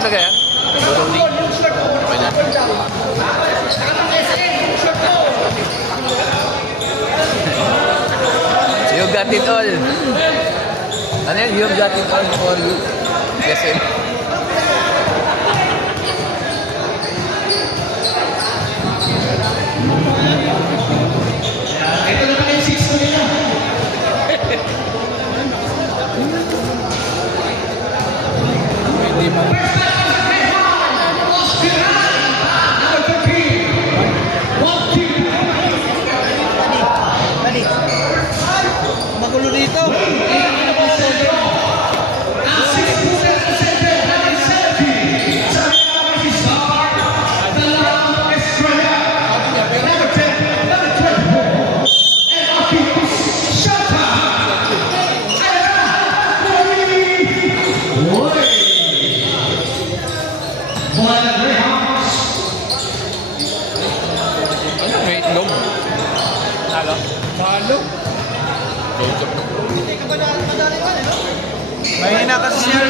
Talaga yan? Okay na. You got it all. Ano yan? You got it all for you. Yes, eh. Ito na pa yung 6 ko nila. Hindi mo. Magulo dito. Ano? May itlog. Halo? Halo. Hindi ka ba madali ba eh, no? Mahina kasi siya.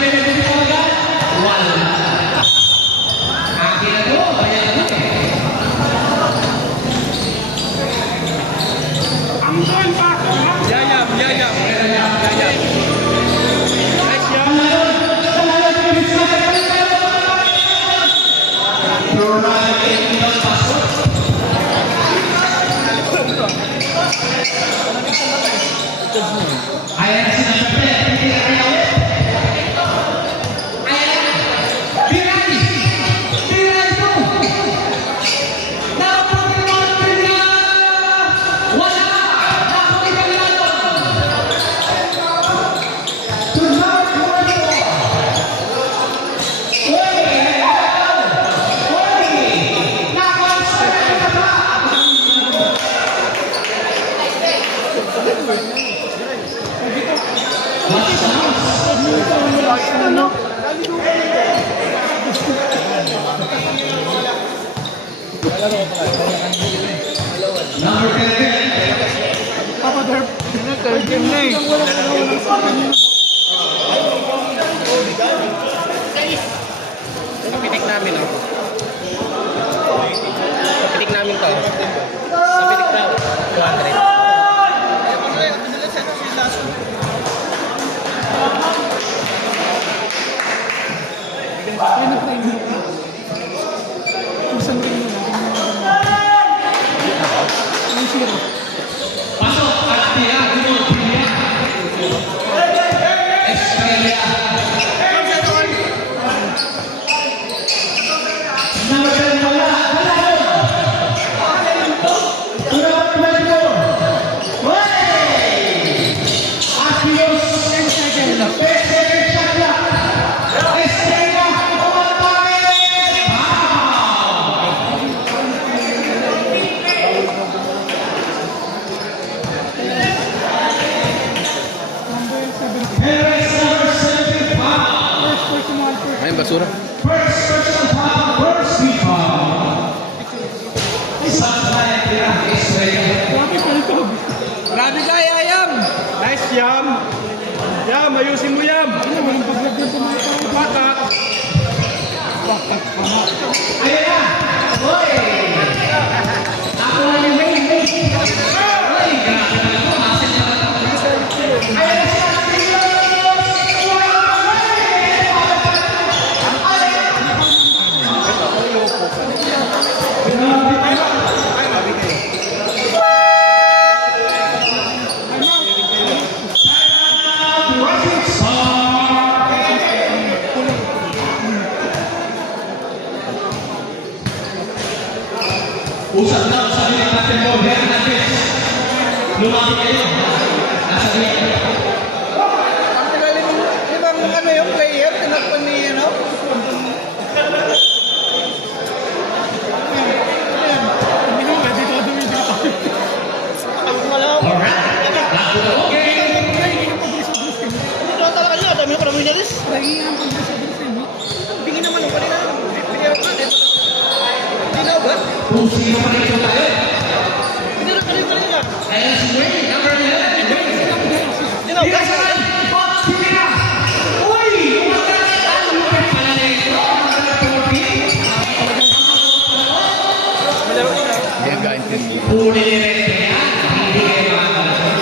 Yayam. Nice yam. Ayan na sinasabi. Ayan. Biray mo. Napagpapin na. Wala. Napagpapin. Tunay mo. Number 10. Papa Derp. Third game na eh. Kapitik namin, oh. Kapitik namin to. Kapitik daw. 200. Pasok at tira. Estrella. Number 10 wala. May basura. First personal foul, first rebound. Sampai tira Estrella. Grabe ka, Yayam. Nice yam. Yam, ayusin mo yam. Bata. Ayan na. Hoy. Ako lang yung main. Hoy, grabe na ito. Masin na ito. Ayan na siya. Usap na sa bilang natin po, Hernandez natin. Lumapit kayo. Nasa bilang. Ang galing mo. Ibang ano yung player, tinakpan ni, ano? Alright. Lago na po. Ito talaga niya, dami ko namin niyalis. Tingin naman, ang kanina. Bigyan ko na, hindi na ba? Kung sino pa rin tayo. Hindi na kanina. Ayan si Wayne, number 11. Hindi na ba? Uy! Umakas! Ano pa pala na ito? Kunin ni Rente yan. Hindi kayo makakalasan.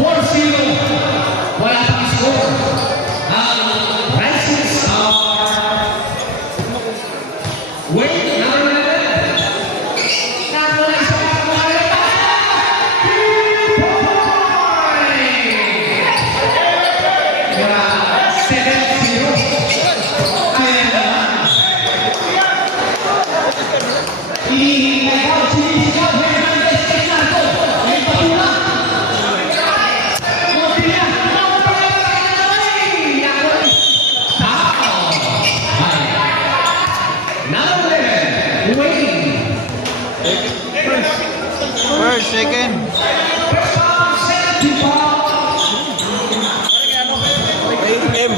4-0. Wala pang score. Ang Rising Star. Wait, number 11. Nakawala isa pa ang mga pa. 3 points. Kaya 7-0. Ayan na. Hinihintay ko, sinisigaw, Hernandez, Fernando, may patula. Montilla, number 11, Wayne. First, second. M.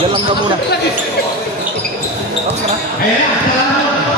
Diyan lang ka muna. Ayan na, salamat.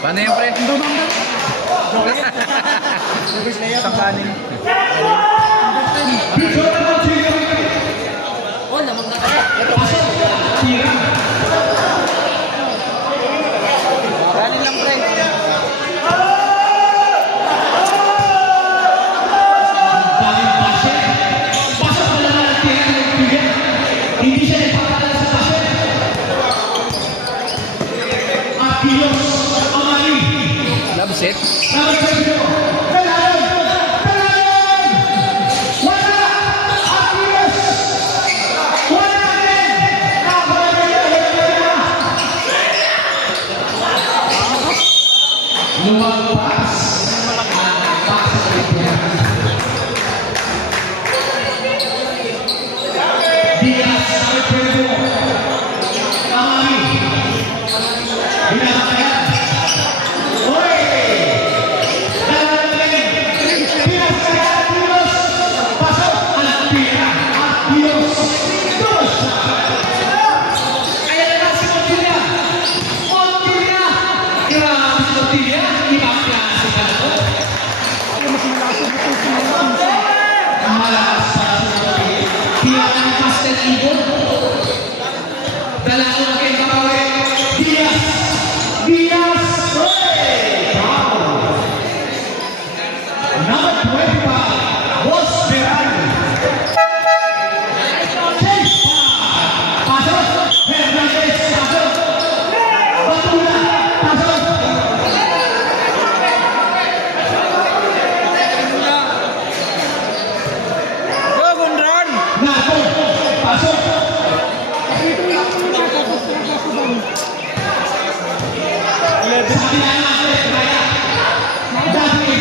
Paano yung pre? Isang kanin. Kanin lang pre. Hindi siya nagpapadala sa pasyon. At Kilos, Amari. Love set. Lumagpas ang pasok. Diaz, Alfredo, Amari, Binatayan, Oy! Dalalagay, Diaz, Diaz, pasok, Alpira, at Diaz, Diaz. Ayan na si Montilla, Montilla, grabe si Montilla, ibang klase ka na to. Malakas para si Montilla. Tira ng Pastel Eagle. Dala ko na kayo kapawin. Diaz! Diaz! Hey! Wow! Number 25, Boss Beran. Chase! Pasok! Hernandez! Pasok! Batula! Pasok! Go, Gundran! Nato! Pasok! Sabi na natin, Maya! Dati!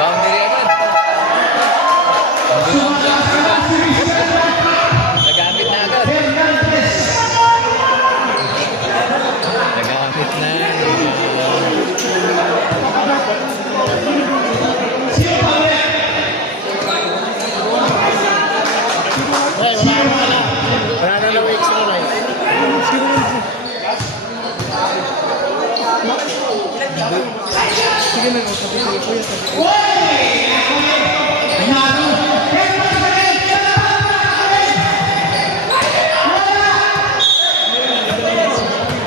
Boundary agad. Nagamit na agad. Nagamit na. Wala na lang extra life. Sige na, sabi ko kuya.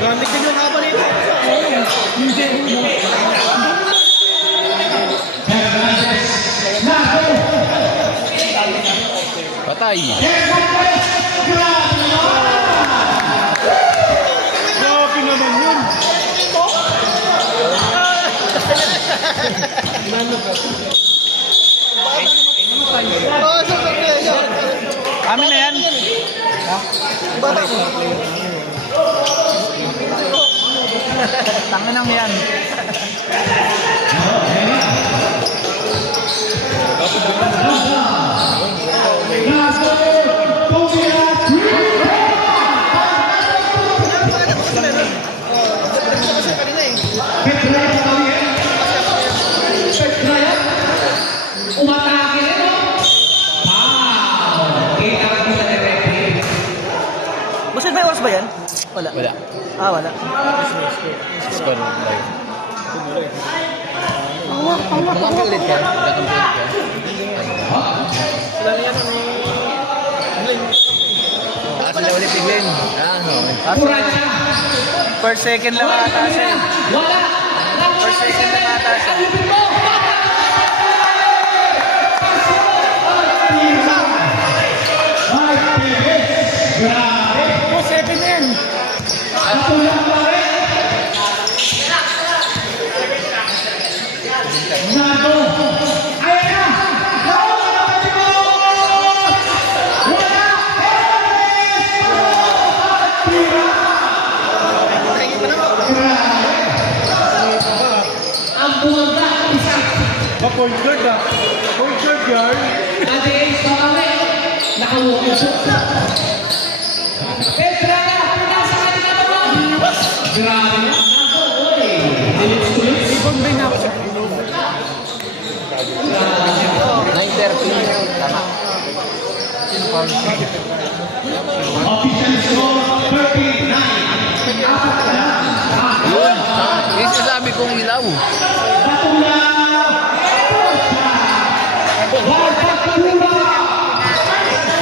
Gamit din yung haba nito. Patay. Grabe naman yun. Amin na yan. Bata ko. Tangan yan. Umatake rin, no? Wow! Kita ko sa referee. Boss, may oras ba yan? Wala. Wala. Ah, wala. Score live. Kumampi ulit ka. Kakampi ulit ka. Sila na yan, ano? Sila ulit biglen. Kuransya. Per second lang ata siya. Wala. Per second lang ata siya. Alipin mo. Oh, second na yan. Ang bumaga, isa. Point guard ah. Point guard guard. Ate Ace, makami. Nakawalk yung shoot. Petraya, pinasa ka nila naman. Grabe na. Nako, oy. Dilis-tulis. Combine na ako siya. 9:30. Tama. Official score, 39. Yun. Yung sinasabi kong ilaw.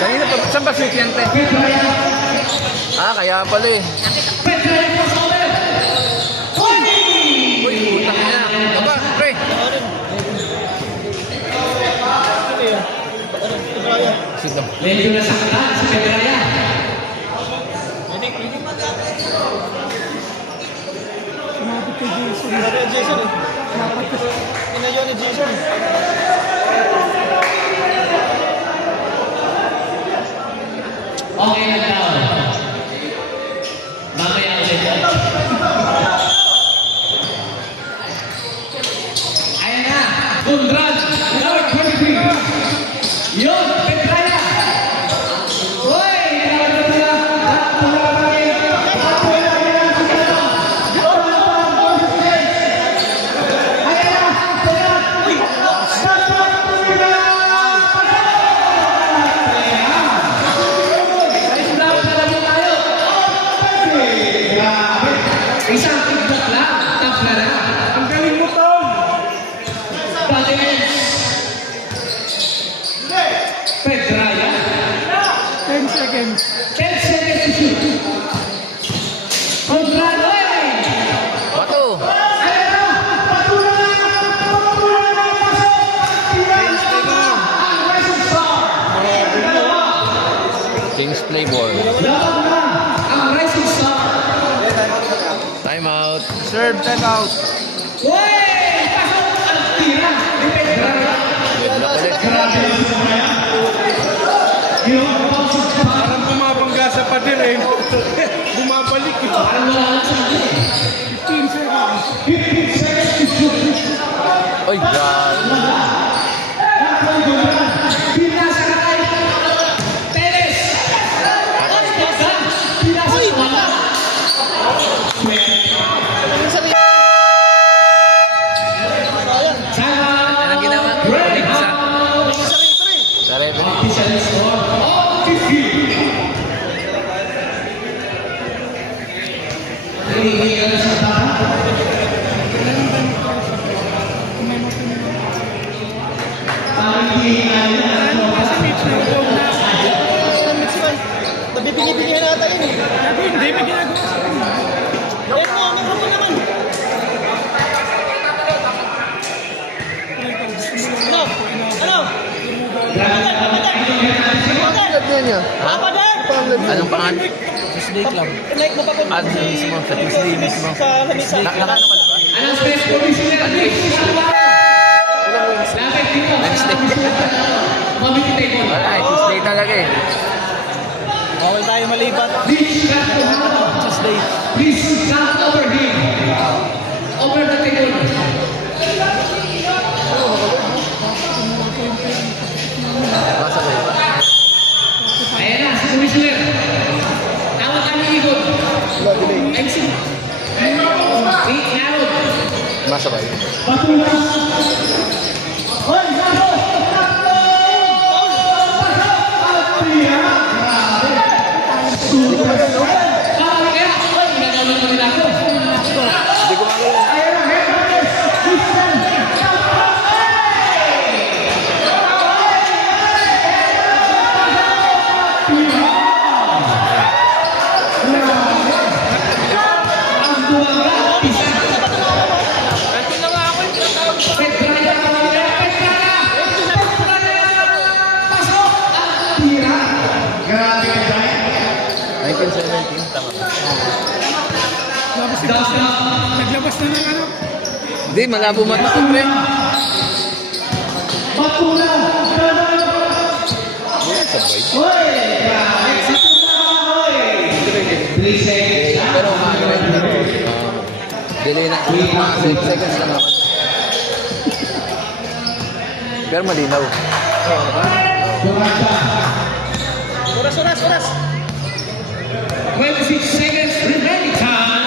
Kanina pa, saan ba si Kente? Ah, kaya pala eh. Uy, putang ina. Aba, pre. Sino? Medyo nasaktan si Petraya. Sumabit kay Jason. Sumabit kay Jason eh. Inayon ni Jason. Okay lang daw. Mamaya ulit. Ayan na. Kundran. Number 23. Yun. Petraya. Uy. Isang tigbat lang, tapla na. Ang galing mo, Tom! Patis. Petraya. 10 seconds. 10 seconds to shoot. Kontrado eh. Bato. Ang rising star. Kings play ball. Laban na. Ang rising star. Time out. Serve, time out. Uy! Pasok ang tira ni Petraya. Good luck ulit. Grabe. Yung pausok pa. Parang bumabangga sa pader eh. Bumabalik eh. Parang wala lang sa akin. 15 seconds. 15 seconds to shoot. Uy, grabe. Pinasa ka kay Perez. Pinasa sa wala. Anong ginawa? Break Isa. out. Sa referee. Official score of 50. hinihingi sa tama. Parang hinihingi na. Nabibigay-bigay na tayo yun eh. Hindi, may ginagawa sa akin. Eh, ano naman? Ano? Ano? Ano niya? Ha? Anong pangalan? Tuesday Club. Like mo pa po. At mismo, sa Tuesday mismo. Sa lamisa. Nakano ka na ba? Anong space commissioner? Lapit dito. Wednesday. Committee table. Wala, Tuesday talaga eh. Bawal tayo malipat. Please Tuesday. come over here. Over the table. Basa ba yun? Ayan na, si Commissioner. Tawag kami ikot. Ay, si... Narod. Basa ba yun? Bawal kaya. Nagawin mo nila ako. Hindi ko magaling. Ang buwaga, isa. Petrada, Petrada. Pasok. Ang tira. Grabe ka dahil. 1917, tama ba? Naglabas na ng ano. Hindi, malabo mata ko, pre. Sabay. Pero umaga rin. Delay na. Mga 6 seconds lang naman. Pero malinaw. Oras. 26 seconds remaining time.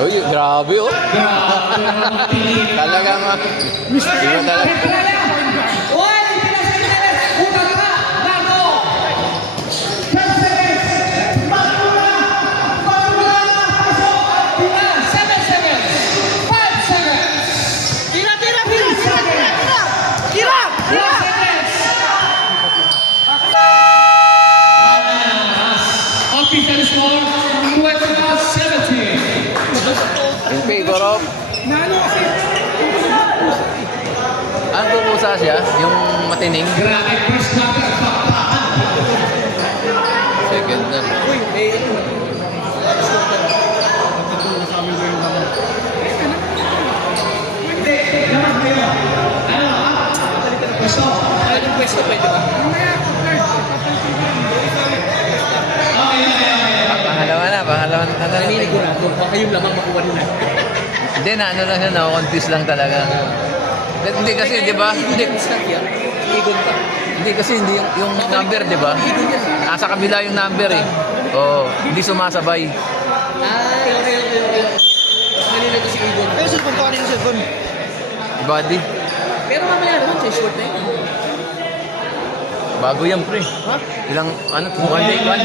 Uy, grabe oh. Talaga nga. Hindi mo talaga. Petrada. Oy, pinasakitan. Utang ka. Nardo. 10 seconds. 7 seconds. 5 seconds. Tira! 4 seconds. Official score 20-17. In favor of... Nalo kasi. Ang kukusa siya, yung matining. Grabe first quarter. Second na. Uy, eh. Hindi, dapat kayo. Ano ha? Gusto? Anong pwesto pwede ba? Pangalawa na. Naninisigurado. Baka yung lamang makuha nila. Hindi na, ano lang siya, na-confuse lang talaga. Hindi kasi, di ba? Hindi, Igon ka. hindi kasi hindi yung number, di ba? Nasa kabila yung number eh. Oo, hindi sumasabay. Okay. Kanina ko si Igon. Pero cellphone ko, kanina cellphone. Body. Pero mamaya naman, siya short na yun. Bago yan, pre. Ha? Ilang, ano, one day old.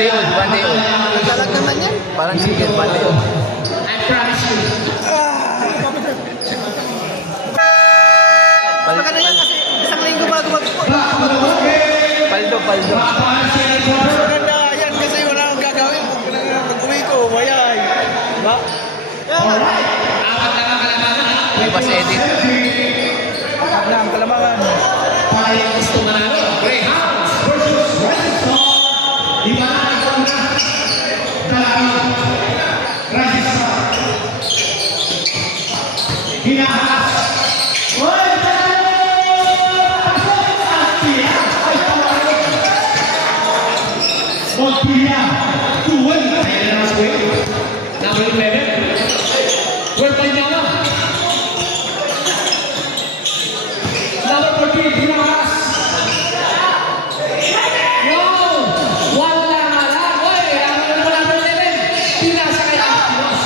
Talag naman yan. Parang chicken, one day old. I promise you. Maganda yan kasi isang linggo bago Paldo. Maganda yan kasi wala akong gagawin. Pag-uwi ko, wayay. Diba? Apat lang ang kalamangan. May bus edit. Wala ang kalamangan. Para yung gusto manalo. Greyhounds versus Red Star. Di ba na ikaw na? Dalawang register. Hinahas. Montpellier, Tuwen. Ayan na swing. Number 11. Huerpanyawa. Number 14, Hinahas. Wow! Wala nga lang. Oy, ang number 11. Pinasa kay Artios.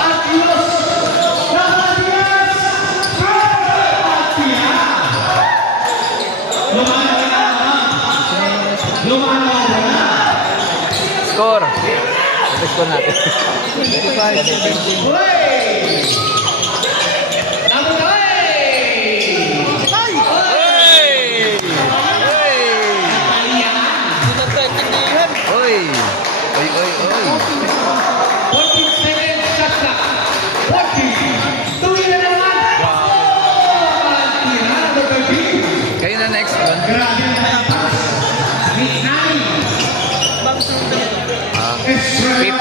Artios. Score. score natin. 25. Hoy! Number 9! Ay! Hey! Hey! Palihan. Oy! Oy, oy, oy! 14 seconds shot clock. 40. Tuloy na naman. Tira, number 13. Kayo na next one. Grabe na pass. With 9.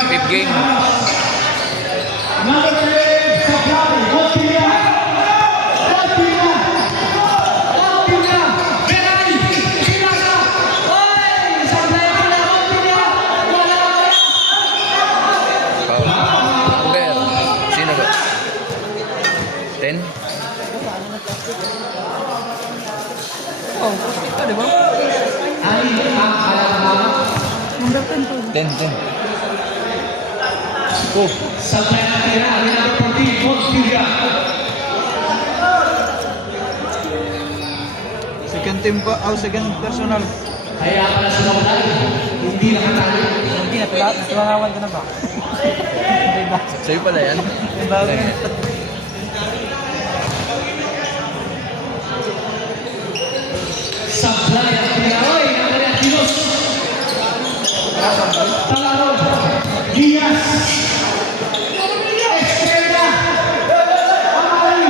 Fifth game. Number 11, Sablay. Montilla. Montilla. Montilla. Beray. Pilasa. Oy! Sablay ko na Montilla. Wala. Foul. Number. Sino ba? 10? Oh, ito, di ba? Ay, ang alaman. Number 10 to. 10. Oh, Sablay na tira. Ang number 14, Montilla. Second team pa, second personal. Kaya pala sumabay. Hindi nakatali. Hindi, natulangawan ka na ba? Hindi ba? Sa'yo pala yan? Bago. Sablay ang tira. Oy, number 11, Dinos. Talaro. Diaz. Estrella. Amali.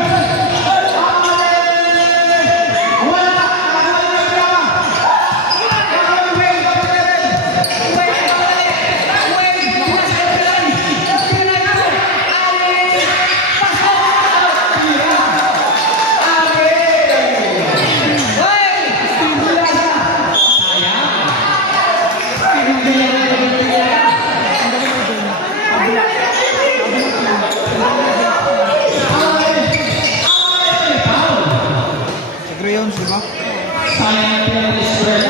Wala. Sa Crayons, di ba? Sayang ang tira ni Estrella.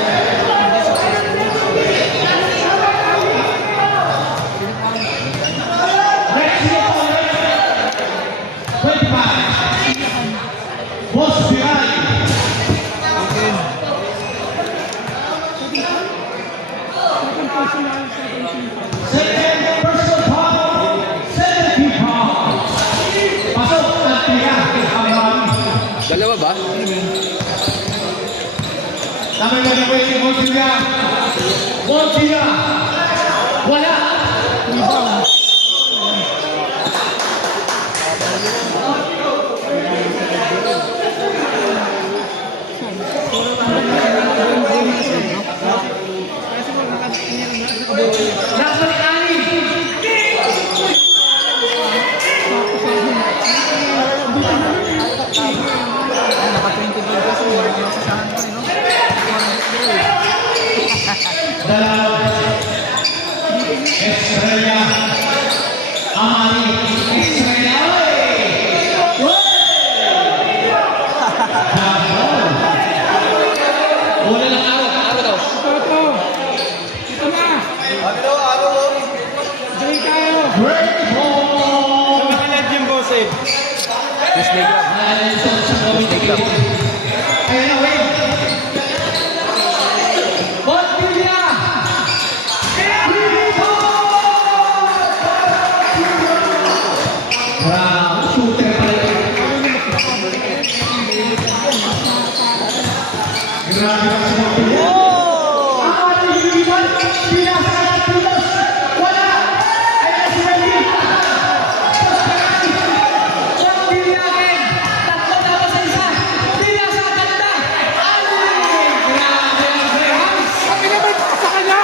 Next to the opponent. 25. Boss Biray. Okay. Second personal foul. 70 pounds. Pasok ang tira kay Amari. Dalawa ba? Number 11, Montilla. Montilla. Wala. Rebound. Number 9. Naka-20 goal kasi, masasahan ko no? Dalawa. Estrella. Amari. Estrella. Wala lang araw. Araw daw. Ito na! Drink tayo! Great ball. Nakalag yung boss eh. Tuesday club. Tuesday club. Ayan na, wait. Montilla. Wow, shooter pala yun. Grabe ka sa Montilla. Ako ang nililipan. Pinasalat tulos. Wala. Ayan si Wendy. Montilla again. Tatlo daw sa isa. Pinasa ganda. Ay! Grabe ang Grahams. Sabi naman sa kanya!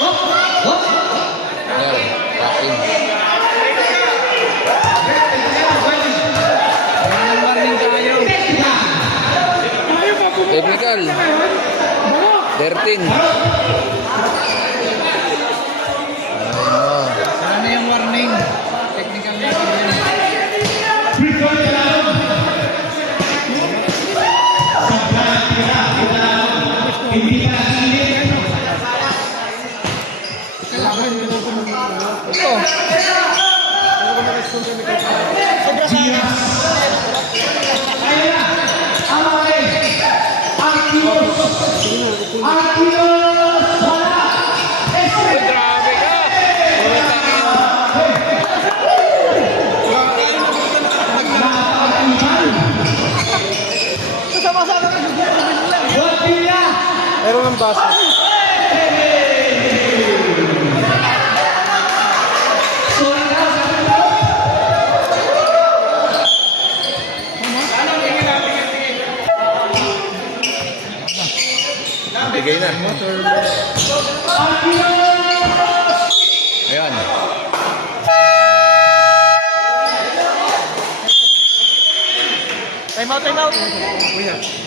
Hop! Hop! Well, passing. Ang warning tayo. Tayo pa pumunta. Technical. Bawa! 13. Sana na yung warning. Technical na yun. Free throw ni Talaro. Sablay tira. Hindi pa nasilip. Ito. Sobra sana. Ayun na. Amari. Arquilos. Arquilos. Wala. Estrella. Meron ng baso. Bigay na. Ayan. Time out, time out.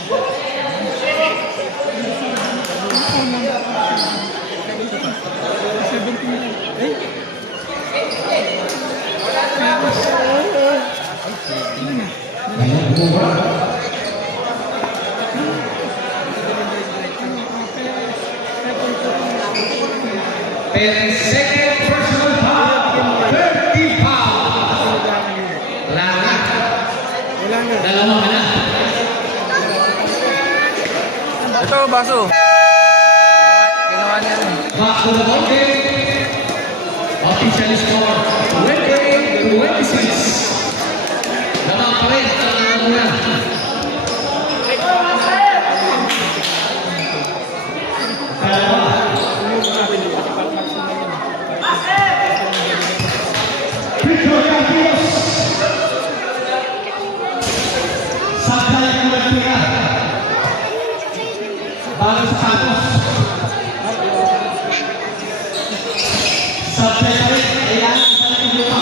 And second personal foul, 30 foul. Wala na. Wala na. Dalawa ka na. Ito, baso. Ginawa niya rin. Back to the ball game. Official score, 28-26. Naman pa rin ang muna. Bago sa Santos. Subject ayan sa lima.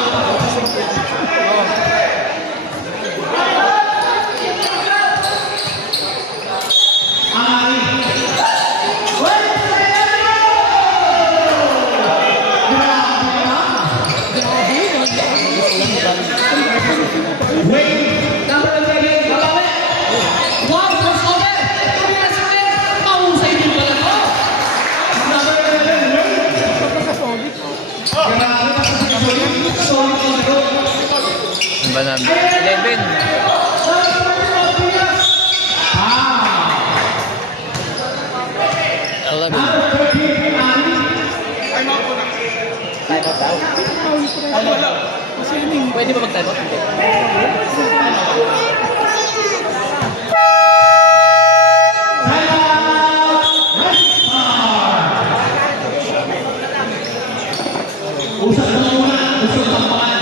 Ang ba namin? 11. Pwede ba mag-time out? Usap na muna. Usap na muna.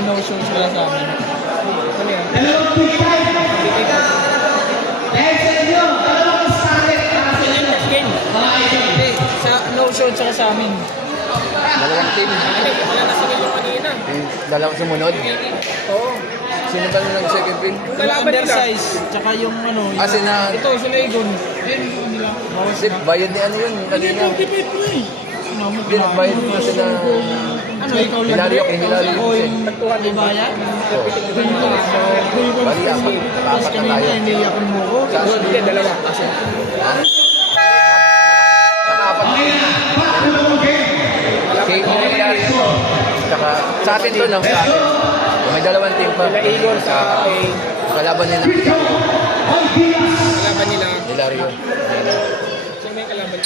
No-show sila sa amin. Dalawang big time. Dahil sa inyo, dalawang starlet para sa inyo. Mga idol. Sa no-show tsaka sa amin. Dalawang team. Wala na sila yung kanina. Dalawang sumunod. Oo. Sino ba nung second team? Yung undersize, tsaka yung ano. Ah, sina... Ito, sila Egon. Sip, bayad ni ano yun kanina. Hindi, bayad mo sila... Ano, ikaw lang? Hilario, kay Hilario. Ako yung nagtuhan ni Bayan. Bali, apat. Apat na tayo. Hindi ako mo. Hindi, dalawa. Kasi. Nakaapat. Kay Hilario. Saka, sa atin to, no? Sa atin. May dalawang team pa. Sila Egon sa kalaban nila. kalaban nila. Hilario. Sino may kalaban?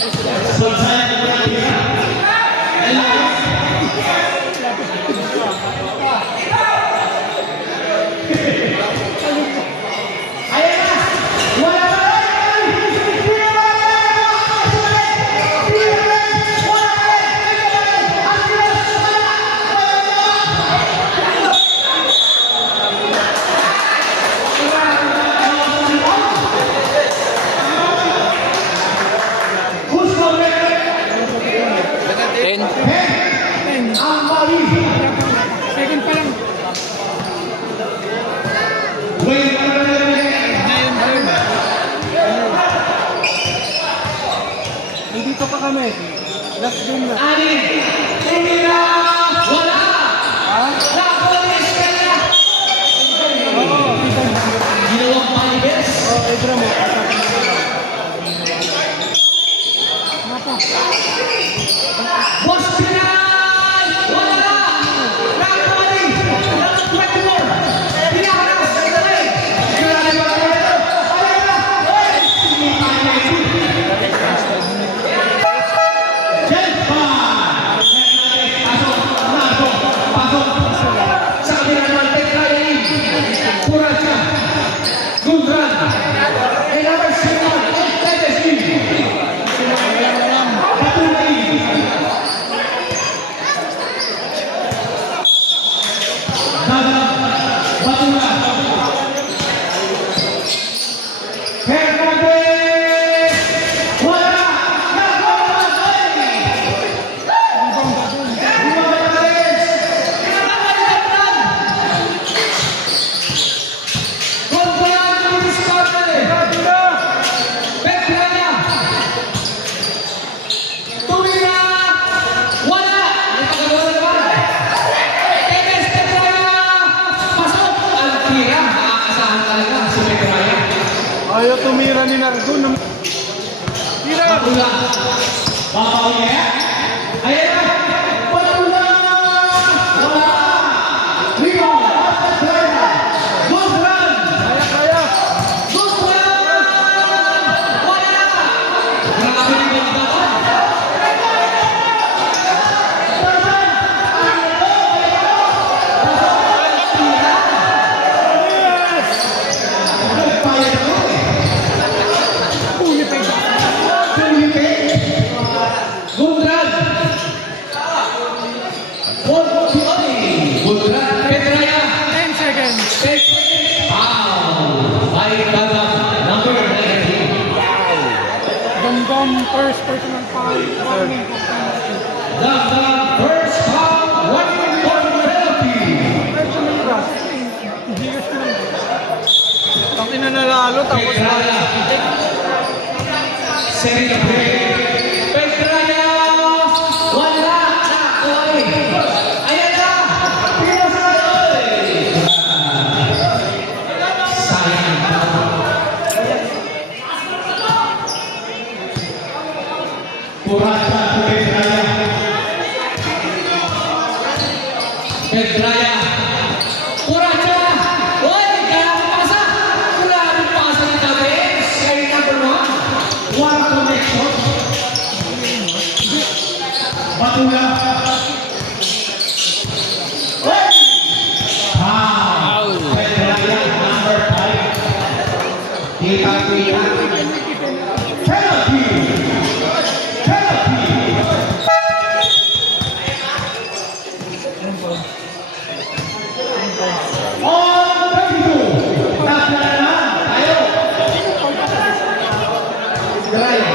Second pa lang. Nandito pa kami. Last game na. Wala! Basura. Fernandez! Wala! Ayaw tumira ni Nardo. Tira! Bakula. Babawi niya. Ayan na. Bakula. Wala. Rio. Good run. Kaya! Good run. Wala. Grabe ni Ganda. Gandang first personal foul. First foul, 1-point penalty. Ang inanalalo tapos Serena Petraya, wala na, oy. Ayan na, sayang. Purata Petraya, Purata, oy, kaya pasa, grabe pasa ni Tabe, Serena Bernard, one connection. Batula. Oy! Foul. Petraya, number 5. Kita. Penalty! Penalty! On 22. Tatlo na. Tayo. Drive.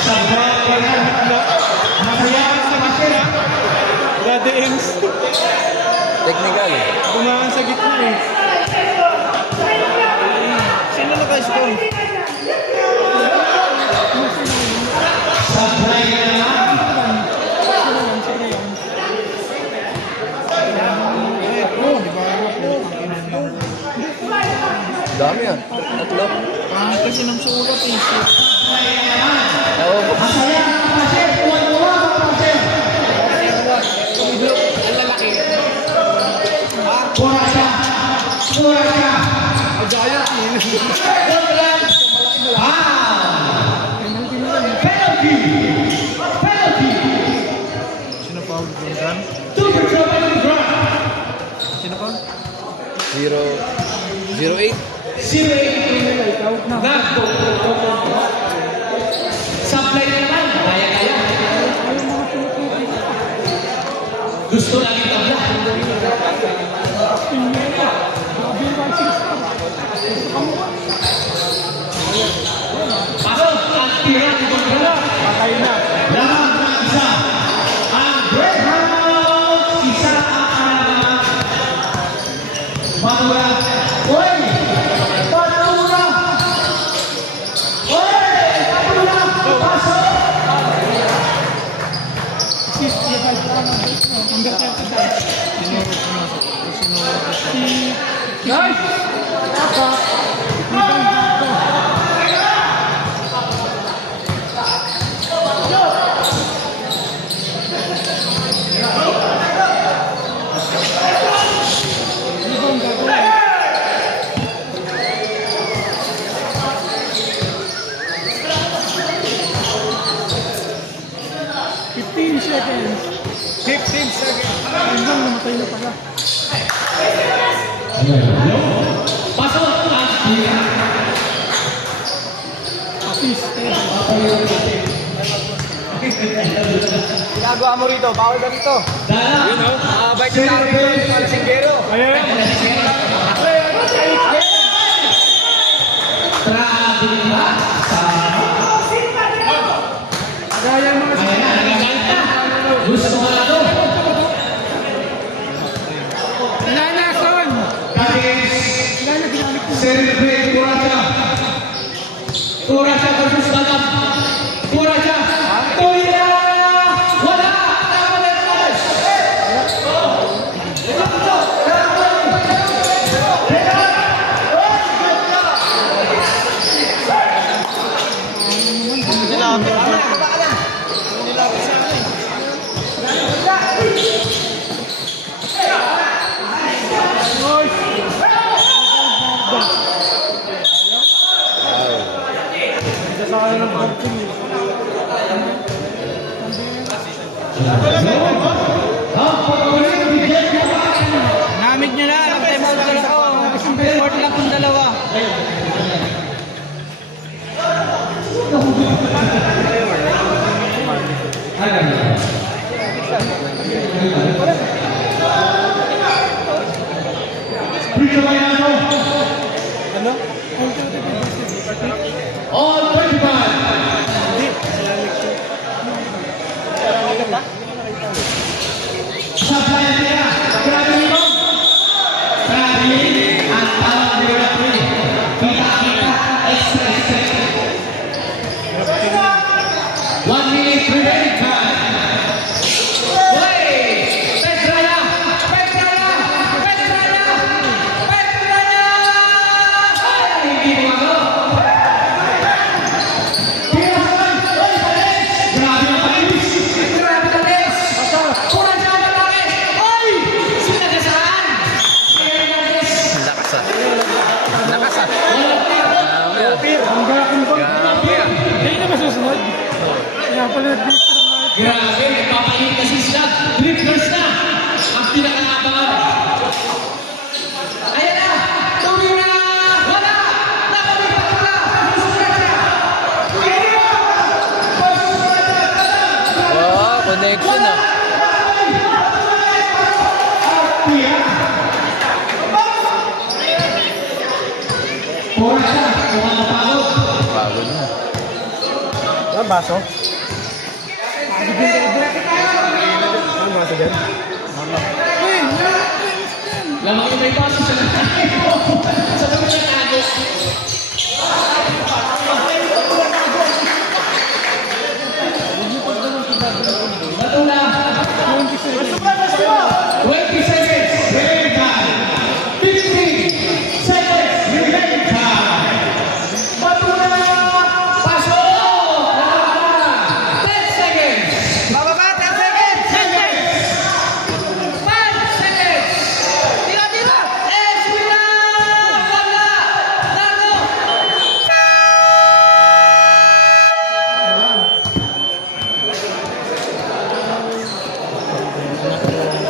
Sabay ka na. Masaya ka sa basket, ha? Daddy Ings. Technical. Bumangan sa gitna eh. Sino naka-score? Sabay ka na. Dami yan. Tatlo. Kasi ng sulat eh. Oo. Masaya ka sa basket. Tuwan-tuwa ka sa basket. Pura siya. Pura siya. Agaya eh. Penalty! Penalty! Sino foul? Gandang? Super trouble in the ground. Sino foul? 0-8. 0-8. Nagdo. Supply naman. Kaya-kaya. Gusto lang yung tabla. Pasok at tira ni Gondra. Patay na. Lahat ng isa. Ang Great House. Isa ang Matura. Oy! Matura! Oy! Matura! Pasok! Assist niya ba siya? Under 35. Sino pumasok? Sino? Nice! Saka. Ibang bago. Ibang bago. 15 seconds. 15 seconds. Hanggang namatay na pala. Pasok at tira. Assist. ginagawa mo rito? Bawal ka rito. Dala. Yun, oh. Bait na tao rito. Malasinggero. Ayan. Grabe ba? Gaya mga Ayan na, nagagalit na. Gusto ko na ito. Nanason. Celebrate Kuracha. Kuracha versus Balam. Kuracha. Kuya! Wala! Tama na yung nilapit sa akin. Namit nyo na, nag-time out na ako. Report lang kung dalawa. All 25. Sa bayan nila, grabe nito. Grabe, ang tawag nila po. Kita-kita, extra. 1 minute remaining time. Wait! Petrana! Ay, hindi mo ako. Grabe ang palis! Grabe ang palis! Kurang siya ang palis! Oy! Sila ka saan? Lakas ah. Lakas ah. Walang tira! Grabe ah. Hindi na masusunod. Kaya pala nag-gusto lang nga. Grabe, nagpapalit kasi sila. Drifters na! Ang pinakaabangan. Ayan na! Tuloy na! Wala! Nakalipat na! Wow, connection ah. Pura siya! Mukhang napagod. Pagod na. Ang baso? Ang baso dyan? Lamang yung may baso sa nanay mo. Sa mga nakago. Matula. 20 seconds. Remaining time. 15 seconds. Remaining time. Matula. Pasok. 10 seconds. Bababa, 10 seconds! 5 seconds. Tira! Eswila. Wala. Lago.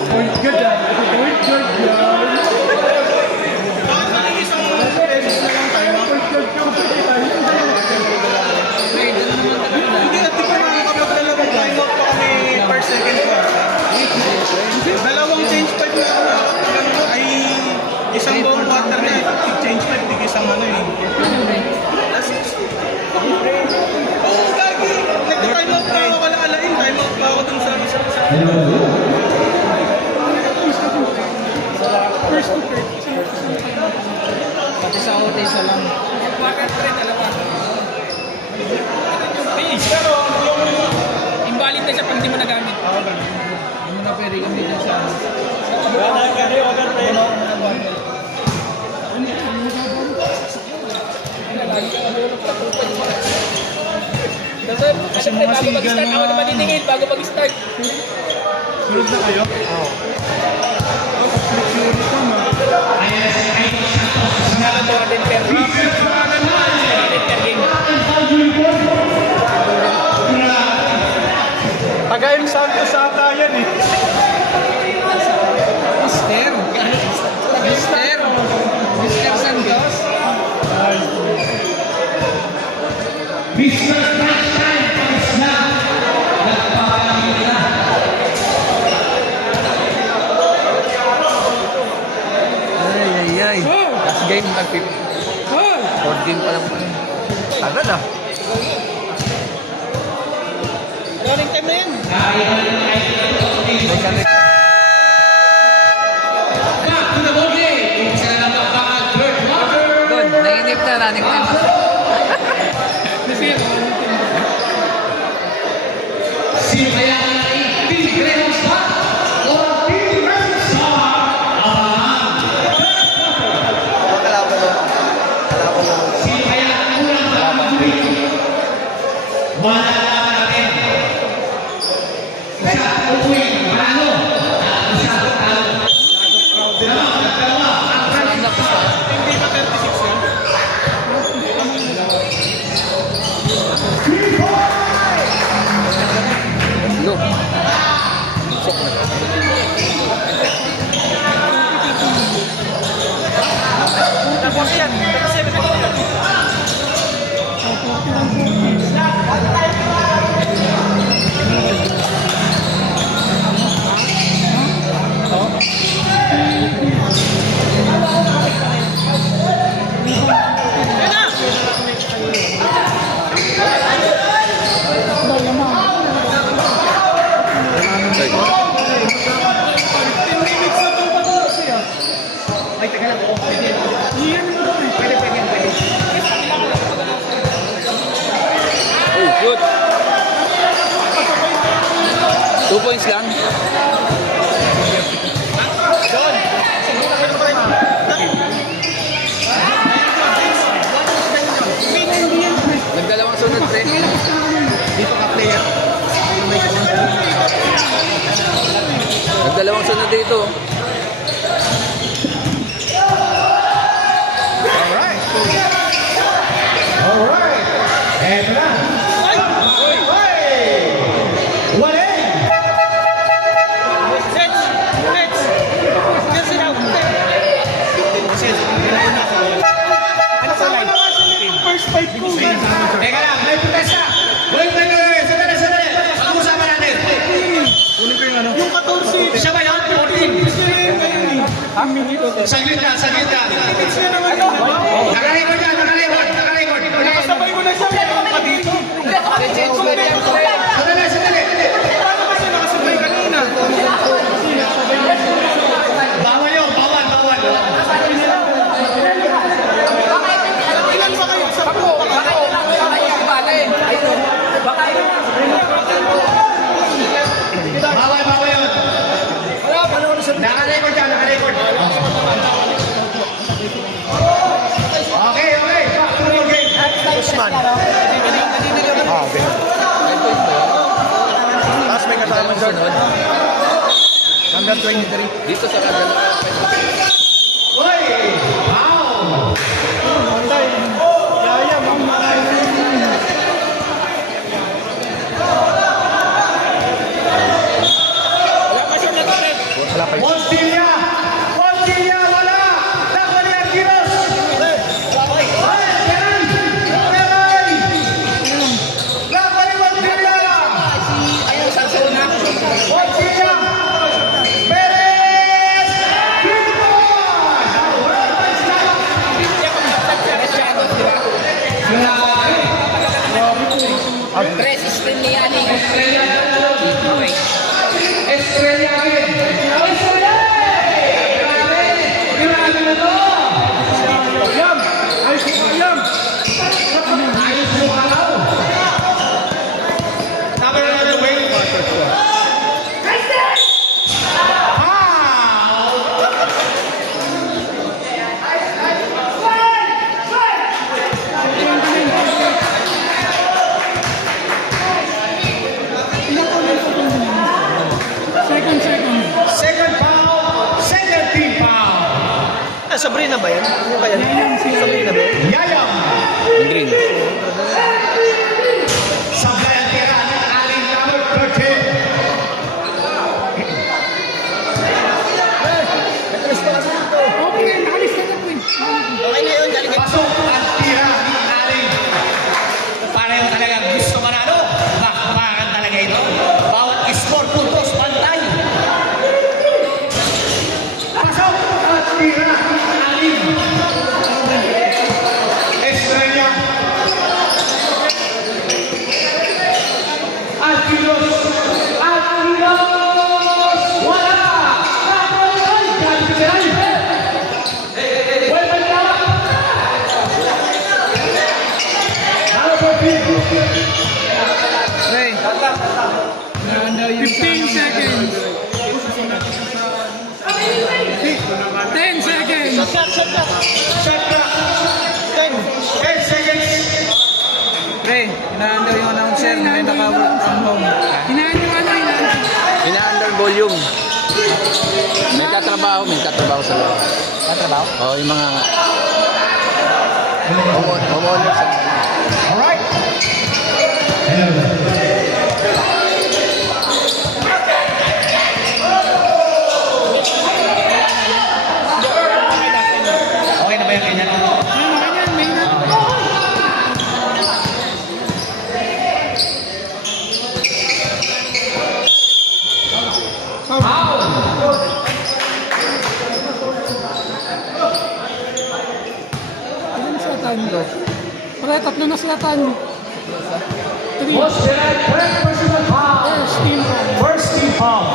Point good ah. Point good yan. Hindi, at di pa nakakapagdalawa. Time out pa kami per second ko. Dalawang change pipe na ay isang buong water na change pipe, di isang ano eh. Oo, lagi. Nag-time out pa ako alain. Time out pa ako dun sa first to third. Pati sa OT isa lang. Invalid na siya pag di mo nagamit. Hindi mo na pwede gamitin sa Kasi mga bago mag-start, ako na maniningil bago mag-start. Sunod na kayo? Oo. Tagayong Santos ata yan eh. Mr. Santos. Mr. Touchdown is now nagpapalita. Oh! 14 pa lang po. Agad ah. Running time na yan. Back to the ball game. Isa na lang bakal, third quarter. Doon, nainip na, running time na. Sino kaya ang tigre ng spot? O tigre ng spot? Sino kaya ang unang nakapagpili? Malalaman natin. Isa, upuin, manalo. Isa, talo. Dalawa. Hindi ba 36 yan? Look. Oh, good. 2 points lang. Nagdalawang sunod, pre. Nagdalawang sunod dito. Alright. Eto na. Walay. First fight ko. Teka lang, may protesta. Wait. Sandali. Pag-usapan natin. Kunin ko yung ano. Yung 14. Siya ba yun? 14. Saglit na. Minutes na naman yun. Nakarecord yan. Sabay mo na siya. Meron pa dito. Sandali. Paano ba siya nakasabay kanina? Bawal yun. Ilan ba kayo? Sa po. Bawal yun. Nakarecord yan. Okay. Back to the game. Usman. Okay. Tapos may kasama siya. Number 23. Dito sa kadalawa. Oy! Wow! Yaya, Montilla, wala! Takbo ni Arquiros! Takbo ni Montilla! Montilla! Perez! Tres, Estrella. Estrella again! Grabe na to! Ayam! Ayos mo ayam! Ayos mo alaw! Sabi na natin, wait! Second foul, second team foul. Sabrina ba yan? Ano ba yan? Sabrina ba yan? Yayam. Green. Sablay ang tira ng aling number 13. Okay na yun, galing Pasok ang tira ng aling. Pareho talaga gusto manalo. Bakbakan talaga ito. Bawat score puntos pantay. Pasok ang tira ng aling. medium. May katrabaho sa loob. Katrabaho? Oo, yung mga homeowners. Alright. Hello. Okay na ba yung ganyan? Ilan na sila tayo nito? Pare, tatlo na sila tayo. 3. Most correct personal foul. First team. First team foul.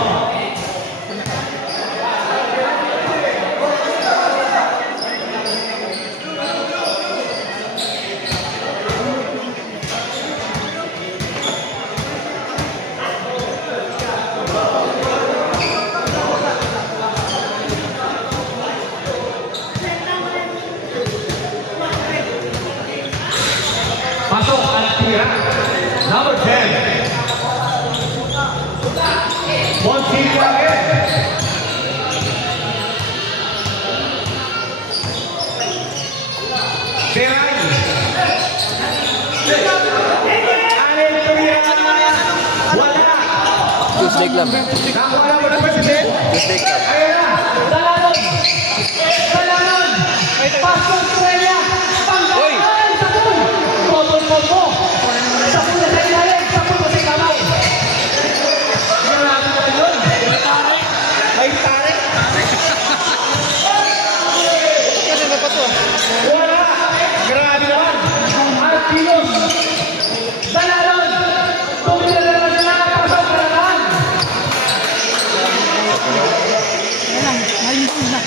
Pasok ang tira. Number 10. One team again. Seray. Anel tira. Wala. Tuesday lang. Nakuha mo na president. Tuesday lang. Ayun na. Dalanon. Dalanon. Pasok Estrella. Uy! Pangkalan. Sapul. Totol mo. Sapul na sa ilalim. Sapul mo sa kamay. Grabe ba yun? May tarik. Wala. Grabe naman. Martinos. Dalanon. Tumila na naman sila. Pasok Dalanon. Ayan, nalimbang na.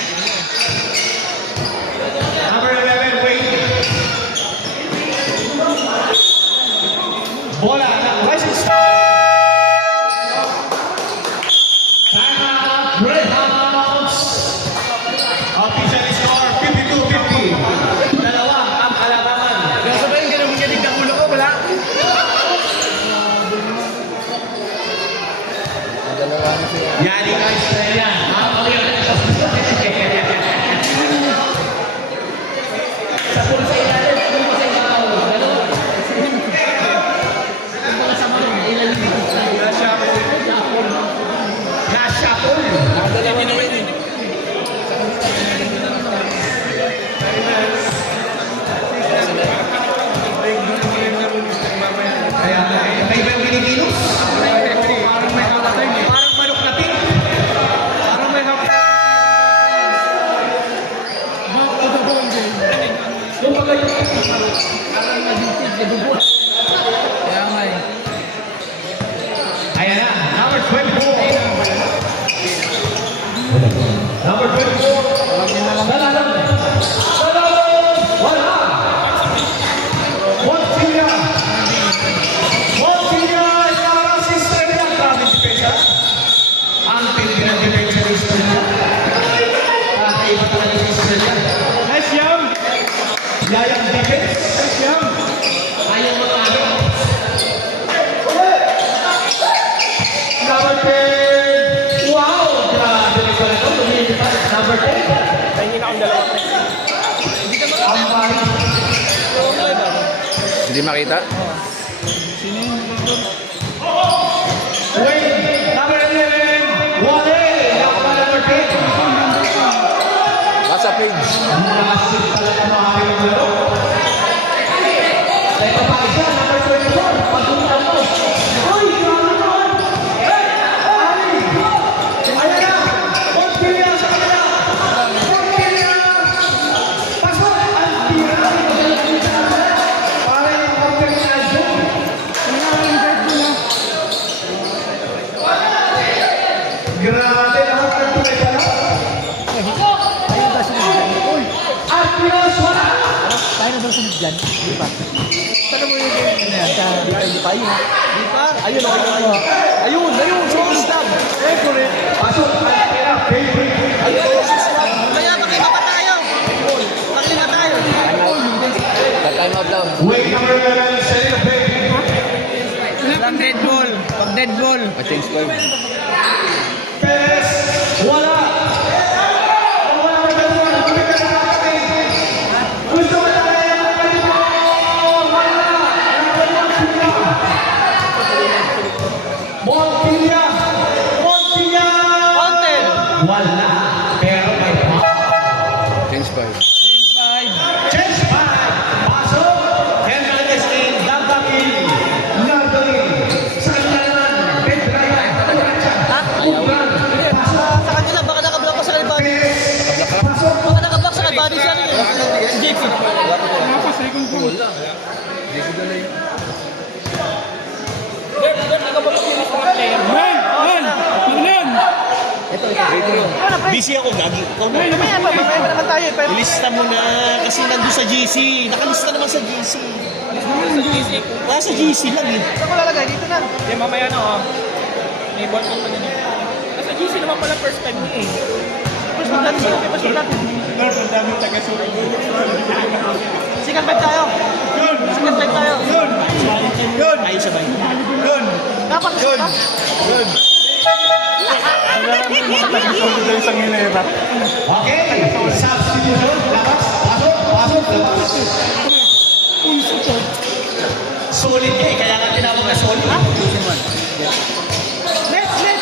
Number 11, wait. Bola, license. Time out, Greyhounds. Official score, 52-50. Dalawa ang kalabangan. Kaya ba yung ganun galing ng ulo ko, wala? Dalawa na sila. Yani ka Estrella. Sa pulsa ilalim, pulsa sa ibabaw. Ganun. Kumbaga sa mga ilalim. Nashuffle. Kaya may ibang Pilipinos. Parang may kalatay. Parang manok na ting. Parang may yung pagay. Kaya nga eh. Ayan na, number 24. Number 24. Dalalan. Dalalan. Wala. Montilla. Montilla. Para si Estrella. Grabe depensa. Ang Pilipinas depensa ni Estrella. Kakaiba talaga si Estrella. Nice jam! Yayang defense. Nice jam! Ayaw matalo. Number 10. Wow! Grabe rin pala ito. Lumilipat. Number 10. Tingin akong dalawa. Ang pari. Hindi makita? Wait. Number 11. Wale. Yung pala number 10. Nasa page. Malasip talaga mga aking laro. Ito pa isa. Number 24. Pagpunta mo. Uy! Grabe naman. Ay! Ayan na. Montilla sa kanila. Montilla. Pasok. Ang tira. Para yung organisasyon. Grabe naman ang tunay ka na. Arpinos, wala! Tayo na daw sunod dyan. Di pa. Paano mo yung game na yan? Di pa yun. Di pa? Ayun, okay na yun. Ayun, ayun. Soul stab. Eh, correct. Pasok ang tira. Favorite. Ayun. Kaya makita pa tayo. Makita tayo. Time out lang. Wait number 11, celebrate. Pag dead ball. Pag dead ball. I change 12. Wala. Pero may Change 5. Change 5. Pasok. Hernandez in Dagdakin. Nardoin. Sa kanya naman. Pedrayan. Ugran. Pasok. Sa kanila, baka nakablock pa sa kay Buddy. Pasok. Baka nakablock sa kay Buddy siya rin. JP. Wala pa, second ball. Man! Man! Magnan! Busy ako, gagi. Ikaw na. Mamaya pa naman tayo. Pero Ilista mo na kasi nandun sa GC. Nakalista naman sa GC. Sa GC lang eh. saan ko lalagay? Dito na. Hindi, mamaya na oh. May ball mo pa din. Nasa GC naman pala first time niya eh. Push mo natin. Push mo natin. Ang daming taga-surat. Second five tayo. Second five tayo. Ay, sabay. Dapat ka? Okay. Substitution. Labas. Pasok. Pasok. Labas. Solid ka eh. Kaya nga tinawag na solid.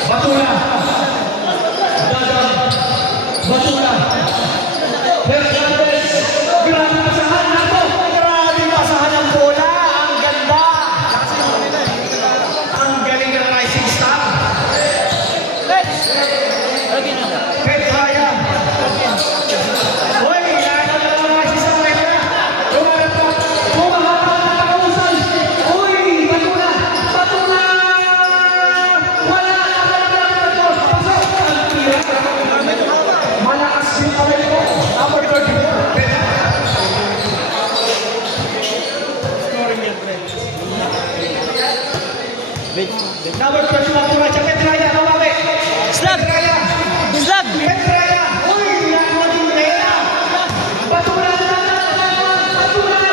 Batula. Dadang. Batula. Hernandez. Grabe masahan na to. Grabe masahan ang bola. Ang ganda. Ang galing ng rising star. Petraya. Hoy, yan ang mga rising star. Petraya. Lumarap pa. Bumahaba na nakausan. Uy, Batula. Batula. Wala. Pasok. Ang tira. Malakas yung kamay ko. Number 34. Petraya. Number 31. Turacha. Petraya. Babae. Slag! Petraya. Slag! Petraya. Uy, nakuha din Petraya. Batula na. Batula na.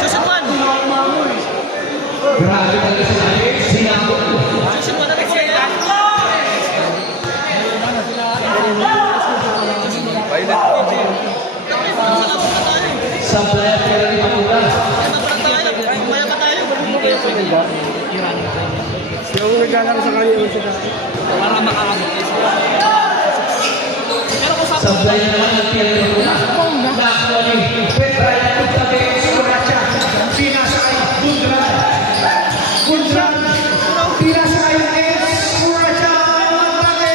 Susunod one. Grabe talaga si Alex. Sinabot. Susunod one na rin sila. Sa player pero ni Batula. Maya pa tayo. Sa player naman ng player ni Batula. Nakuha ni Petraya. Pagtabi. Suracha. Pinasakay. Gundran. Gundran. Pinasakay. Suracha. Pagtabi.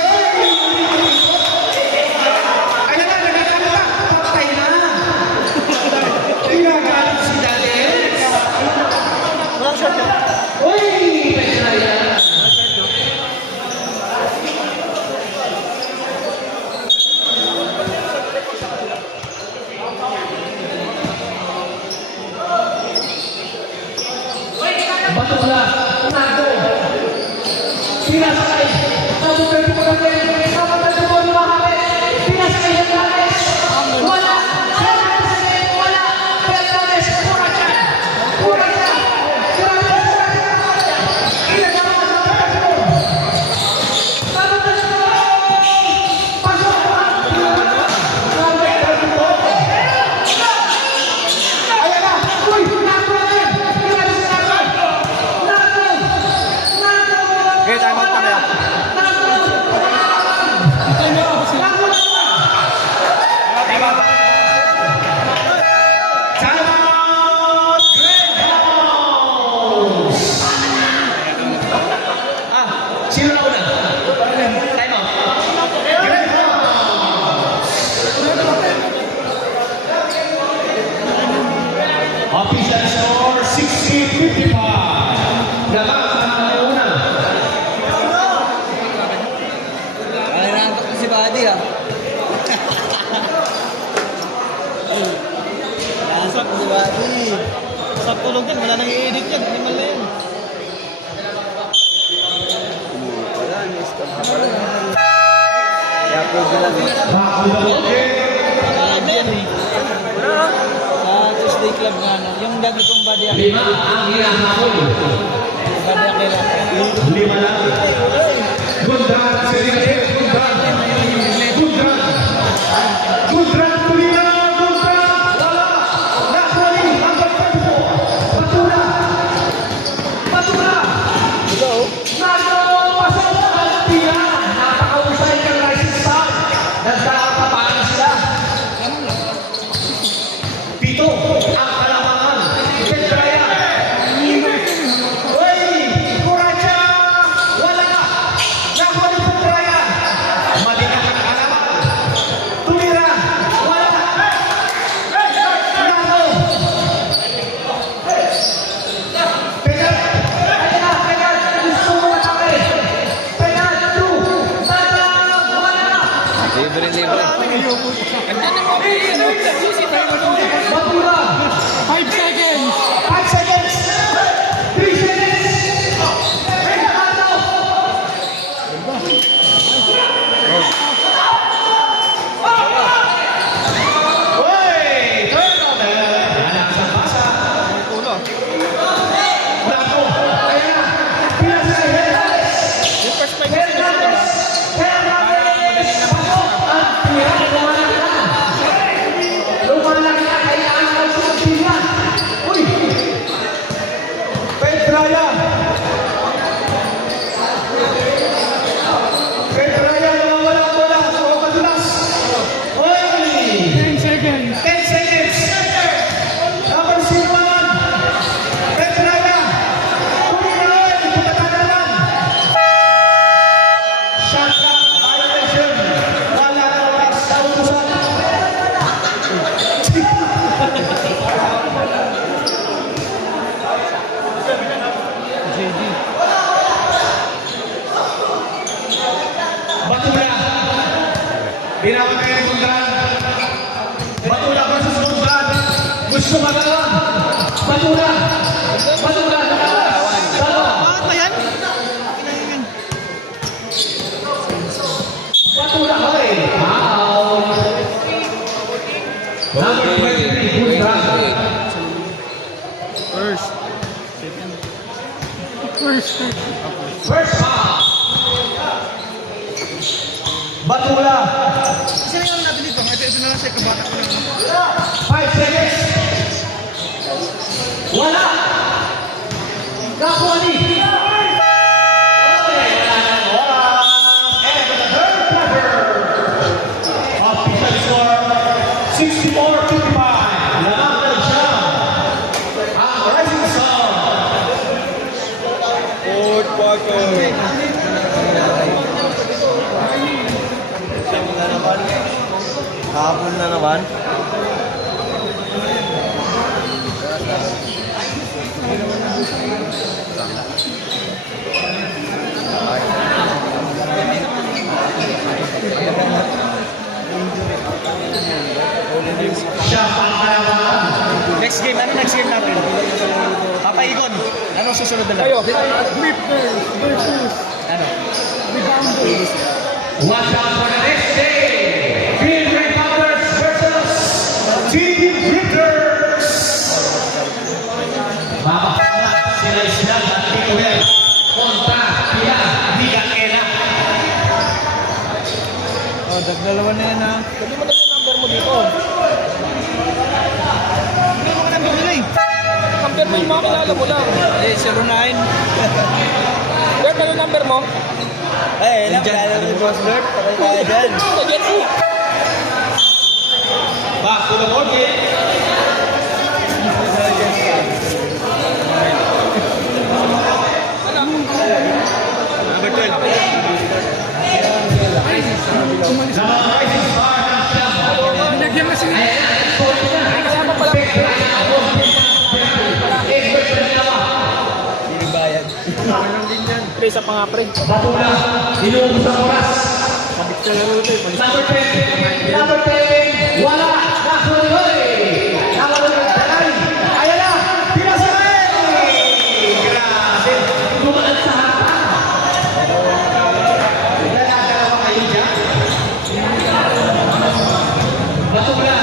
Ayan na. Nagkakanta. Patay na. Pinagalit si Daniel. Walang shot yun. Uy! Petraya. Batula. Nago. Pinasakay. Nabuhay ko na rin. Kapatid ko ni Mahamed. Pinasakay ng Lanes. Wala. Wala. Fernandez. Puracha. Puracha. Sino na una? Time out. Official score 60-55. Labas ang una. Ay, nantok na si Buddy ah. Nantok si Buddy. Sa tulog din, wala nang i-edit yan. Animal na yun. Live yan eh. Sa Tuesday Club nga, no? Yung dati kong Buddy Akira. Lima ang hinahabol. Buddy Akira. Lima lang. Gundran, Serigay, Gundran. Gundran. Gundran, tuloy na. Gundran. Wala. Nakuha ni Ito ang kalamangan. Petraya. Uy! Kuracha! Wala! Nakuha ni Petraya. Maligat ang kalaman. Tumira. Wala! Nako! Pegat! Pegat! Gusto mo na kami! Pegat! Sana! Wala! Libre, libre. Andyan ang mga GC tayo. Matura! 5 seconds. 5 seconds! 3 seconds! Pegat! Uy! Turnover! Anak sa basa. Bravo! Kaya na! Pinasa kay Hernandez! Yung first five kasi na sila. Hernandez! Pasok! At tira! Lumalaki na! Lumalaki na! Kailangan na sumunod na! Uy! Petraya! Petraya! Nawawala ang bola! Puro madulas! Uy! 10 seconds. 10 seconds. Number 01. Petraya. Kumiloy. Pagkatagalan. Shot clock violation. Wala na oras sa utusan. Batula. Binawa kayo ni Gundran. Batula versus Gundran. Gusto magawa. Batula. Batula. Dalawa. Bakit ba yan? Batula. Okay. Foul. Number 23, Gundran. First. First foul. Batula. Kasi yung natin dito, ito na lang siya, kabata ko lang. 5 seconds. Wala. Nakuha ni. Okay, wala nang oras. And for the third quarter, official score, 64-55. Lamang na siya. Ang Rising Sun. Fourth quarter. Hapon na naman. Siya ang kalamangan. Next game, ano next game natin? Papa Igon, ano susunod na lang? Kayo. Grippers versus Ano? Rebounders. Watch out for the next day. Green Rebounders versus Team Grippers. Mapapala sila Islam at Miguel kontra kila Miguel. Oh, dagdalawa na yan ha. Sabi mo na yung number mo dito. Ano ka nang bumili? Number mo yung mga kilala mo lang. Eh, 09. Bert, ano yung number mo? Eh, ilang kilala mo Boss Bert? Patay tayo dyan. Sa Jersey. Back to the board game. Number 12. Sa mga rising star ng Siamo. Binagyan na sila. Kasama pala. Expert na dalawa. Bayad. Pre, isa pa nga pre. Batula, inuubos ang oras. Number 10. Number 10. Wala. Nasuloy. Nakaluloy. Dalay. Ayan na. Pinasakay. Grabe. Dumaan sa hata. Dalawa kayo dyan. Batula.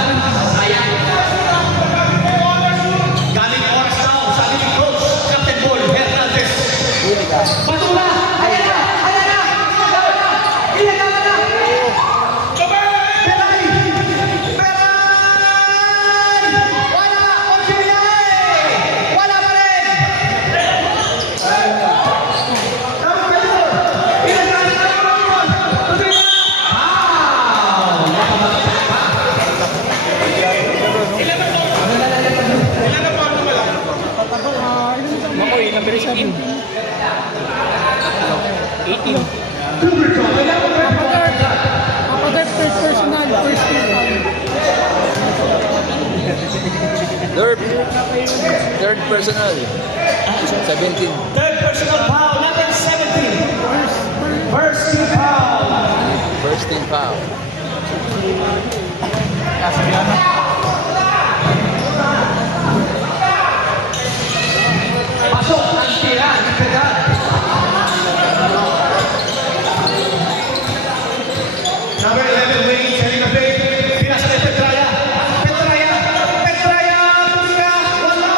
Sayang. Galing oras daw. Sabi ni Coach. Captain Ball. Hernandez. Batula. Ayan na. Ayan na. Ilan na. Pelay! Pelay! Third personal. 17. Third personal foul, number 17. First team foul. First team foul. Pasok ang tira ni Pedal. Number 11, Wayne, setting the pace. Pinasa ni Petraya. Petraya. Petraya. Tira. Wala.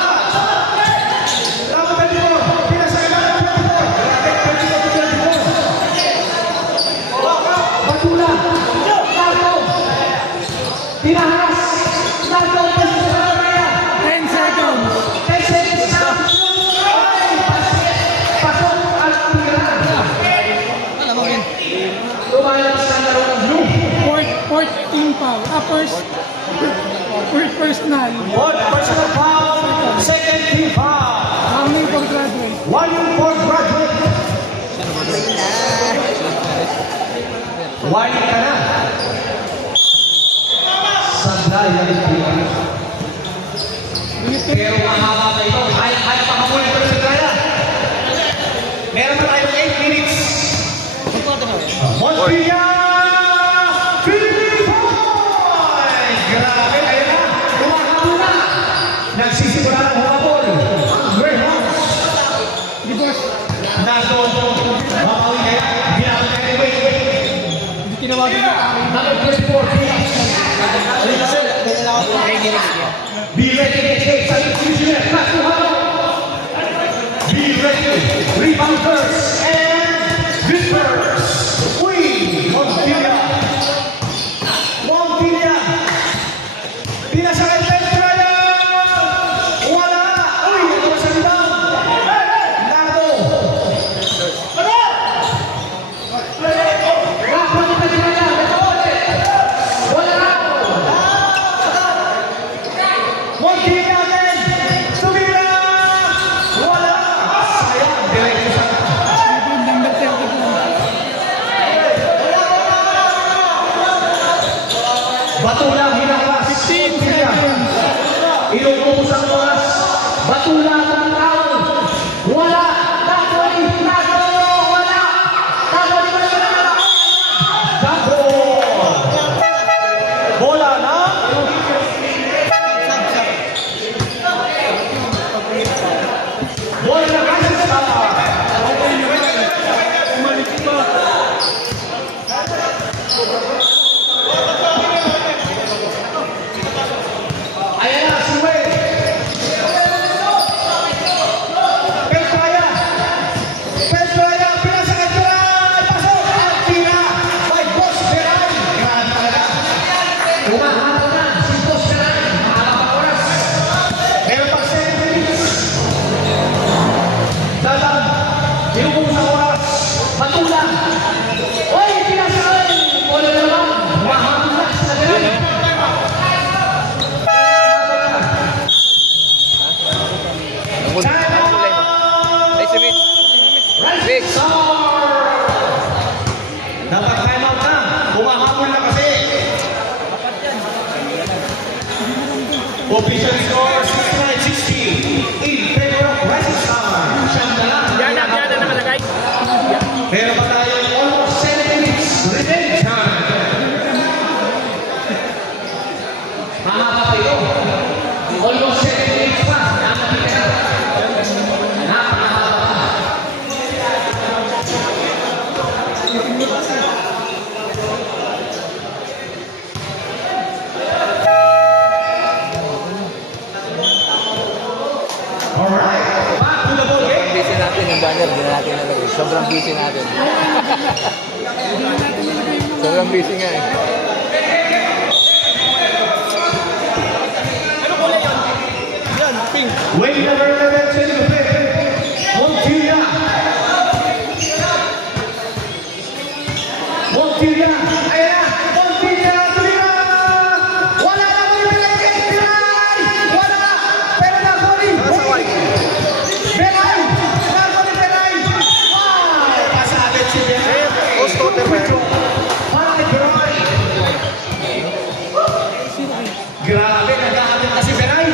Number 24. Pinasa ni number 24. Batula. Nardo. Tinahas. Nardo. Petraya. 10 seconds. 10 seconds na. Pasok ang tira. Lumayas ang laro ng blue. Fourth team foul. First personal. Fourth personal foul, second team foul. Coming for graduate. One for graduate. White ka na. Sandali na rin po. Pero mahaba pa ito. Kahit pakamunin pa rin sa kaya. Meron pa tayong 8 minutes. Montilla! Grabe, ayun na. Tumakbo na. Nagsisimula ng humabol. Greyhounds. Because Nato. Makawi kaya. Ginamit ka ni Wayne. hindi tinawagan na kami. Number 24. Be ready to take sa institution. Be ready. Rebounders and whippers. Uy! Montilla. Montilla. Pinasakay Petraya. Wala. Uy! Ito na sa rebound. Nardo. Rafa ni Petraya. Wala. Montilla again. Tumira. Wala. Sayang. Diretso sa Number 30 po. Batulang hinakas. 15 seconds. Inuubos ang oras. Batulang ang tao. Wala. Takoy. Tago. Wala. Tago. Tago. Bola na. Bola na kasi sa ayan na, si Wayne. Petraya. Petraya, pinasakay Peray. Pasok. At tira. By Boss Peray. Grabe talaga. Umahabol na si Boss Peray. Mahaba pa oras. Meron pa 7 minutes. Dalang. Inuubos ang oras. Matulang. Oy, pinasakay. Wala na naman. Mahabol na sa Peray. Ay, sumit. Rick. Dapat time out na. Bumahabol na kasi. Official score 69-60 in favor of Rising Star. Siyam na lang. Yan na nakalagay. Meron pa tayong almost 7 minutes. Revenge time. Mahaba pa ito. Almost 7 minutes pa. Napakahaba pa. Alright. Back to the ball game. Busy natin yung banner. Hindi na natin nalagay. Sobrang busy natin. Sobrang busy nga eh. Yan, pink. Wayne number 11, setting the play. Montilla. Montilla. Ayan na. Montilla. Tumira. Wala na mo yung pinag-Piray. Wala. Pero na, sorry. Beray. Nardo ni Beray. Wow. Pasabit si Beray. Post-quarter ba yun? Para kay Beray. Grabe, nag-aabit na si Beray.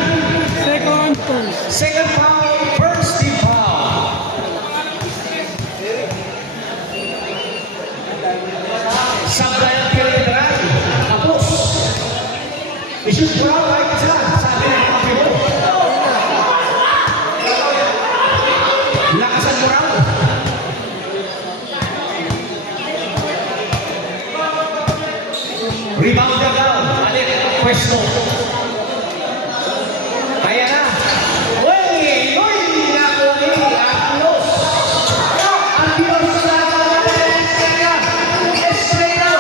Ayan na. Uy! Uy! Nakuha ni Aquilos. Aquilos sa Estrella. Estrella.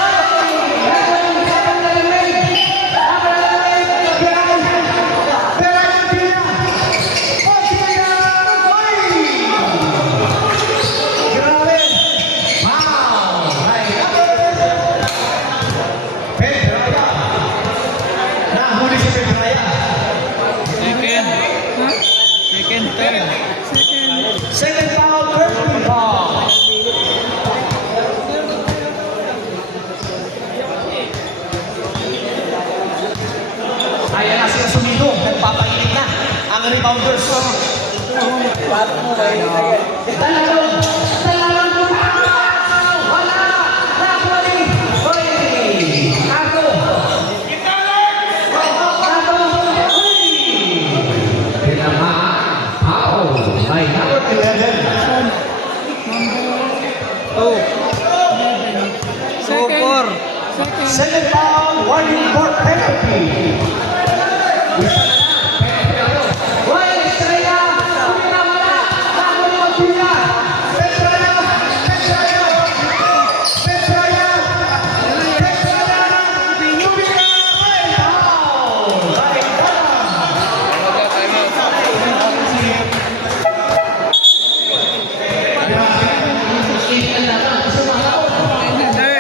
Grabe. Wow. Ay, Pedraya. Nahuli si Pedraya. Second, third. Second foul, third foul. Ayan na sila sumido. Nagpapainit na ang rebounders. Talalong! Talalong mo na! Wala! Nakuha ni! Hoy! Ako! Ako! Hoy! Pinama! Foul! By number 11. Oh, Second. four. Second. Second foul, warning for penalty. Hoy, Estrella! Kumina mo na! Nakuha ni Montilla! Pedraya! Pedraya! Pedraya! Pedraya! Kumina! Ay, foul! By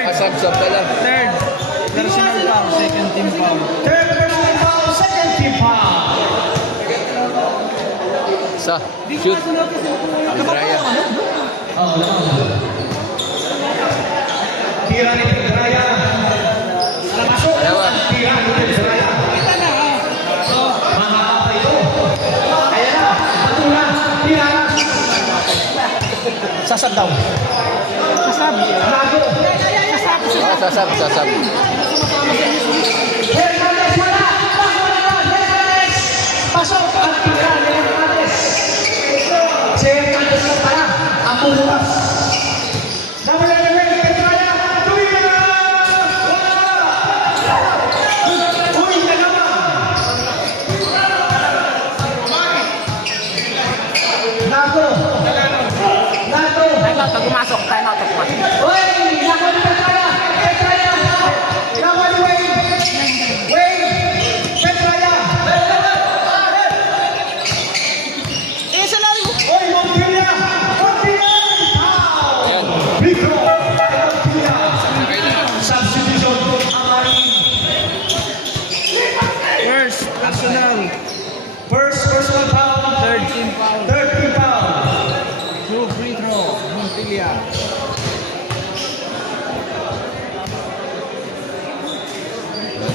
Asab-sab na lang. Third. Personal foul, second team foul. third personal foul, second team foul. Isa. Shoot. Pedraya. Tira ni Pedraya. Pasok. Dalawa. Tira ni Pedraya. Mahaba pa ito. Ayan na. Patula. Tira. Sasab daw. Sasab. Nago. Sasab. Hernandez wala. Hernandez. Pasok. At tira ni Hernandez. Si Hernandez na pala. Ang buluwas. Naman na naman. Pedraya. Tumira. Wala. Uy, dalawa. Nago. Nago. Time out pag pumasok. Uy, nago ni Pedraya. Pedraya. Nago ni Wayne. Wayne. Pedraya. Isa lang mo. Uy, Montilla. Montilla. Foul. Ayan. Free throw. Montilla. Substitution. Amarin. First, personal. First personal foul. Third team foul. Third team foul. Two free throw. Montilla.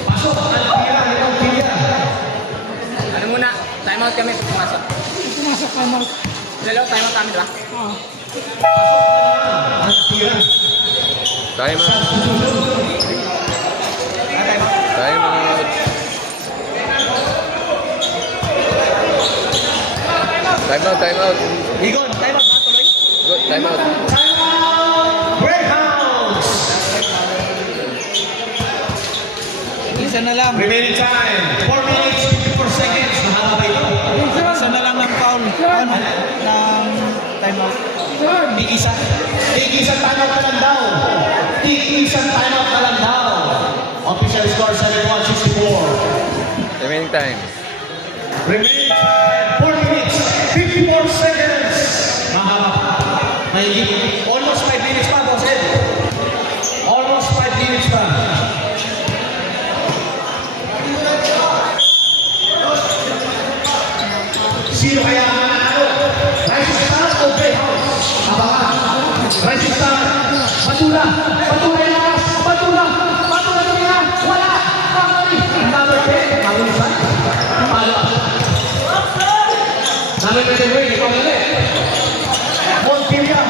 Pasok. Ang tira ni Montilla. Ano muna? Time out kami pag pumasok. Pumasok ka, Mark. Dalawa time out kami, diba? Ah. Ang tira. Time out. Time out. Time out. Igon, time out. Tuloy. Good. Time out. Time out. Greyhounds. Isa na lang. Remaining time. 4 minutes, 54 seconds. Mahaba ba ito? Isa na lang ng foul. Ano? Ng timeout. Tig-isa. Tig-isa timeout na lang daw. Tig-isa timeout na lang daw. Official score 71-64. Remaining time. Remaining time, 4 minutes, 54 seconds. Mahaba pa. Mahigit. Almost 5 minutes pa, boss Ed. Almost 5 minutes pa. Sino kaya ang mananalo? Rising Star o Greyhounds? Abangan. Rising Star. Patula. Patula yung lakas. Patula. Patula yung lakas. Wala. Kamali. Number 10. Magulisan. Palo. Number 10. Wait. Ikaw na rin. Montilla.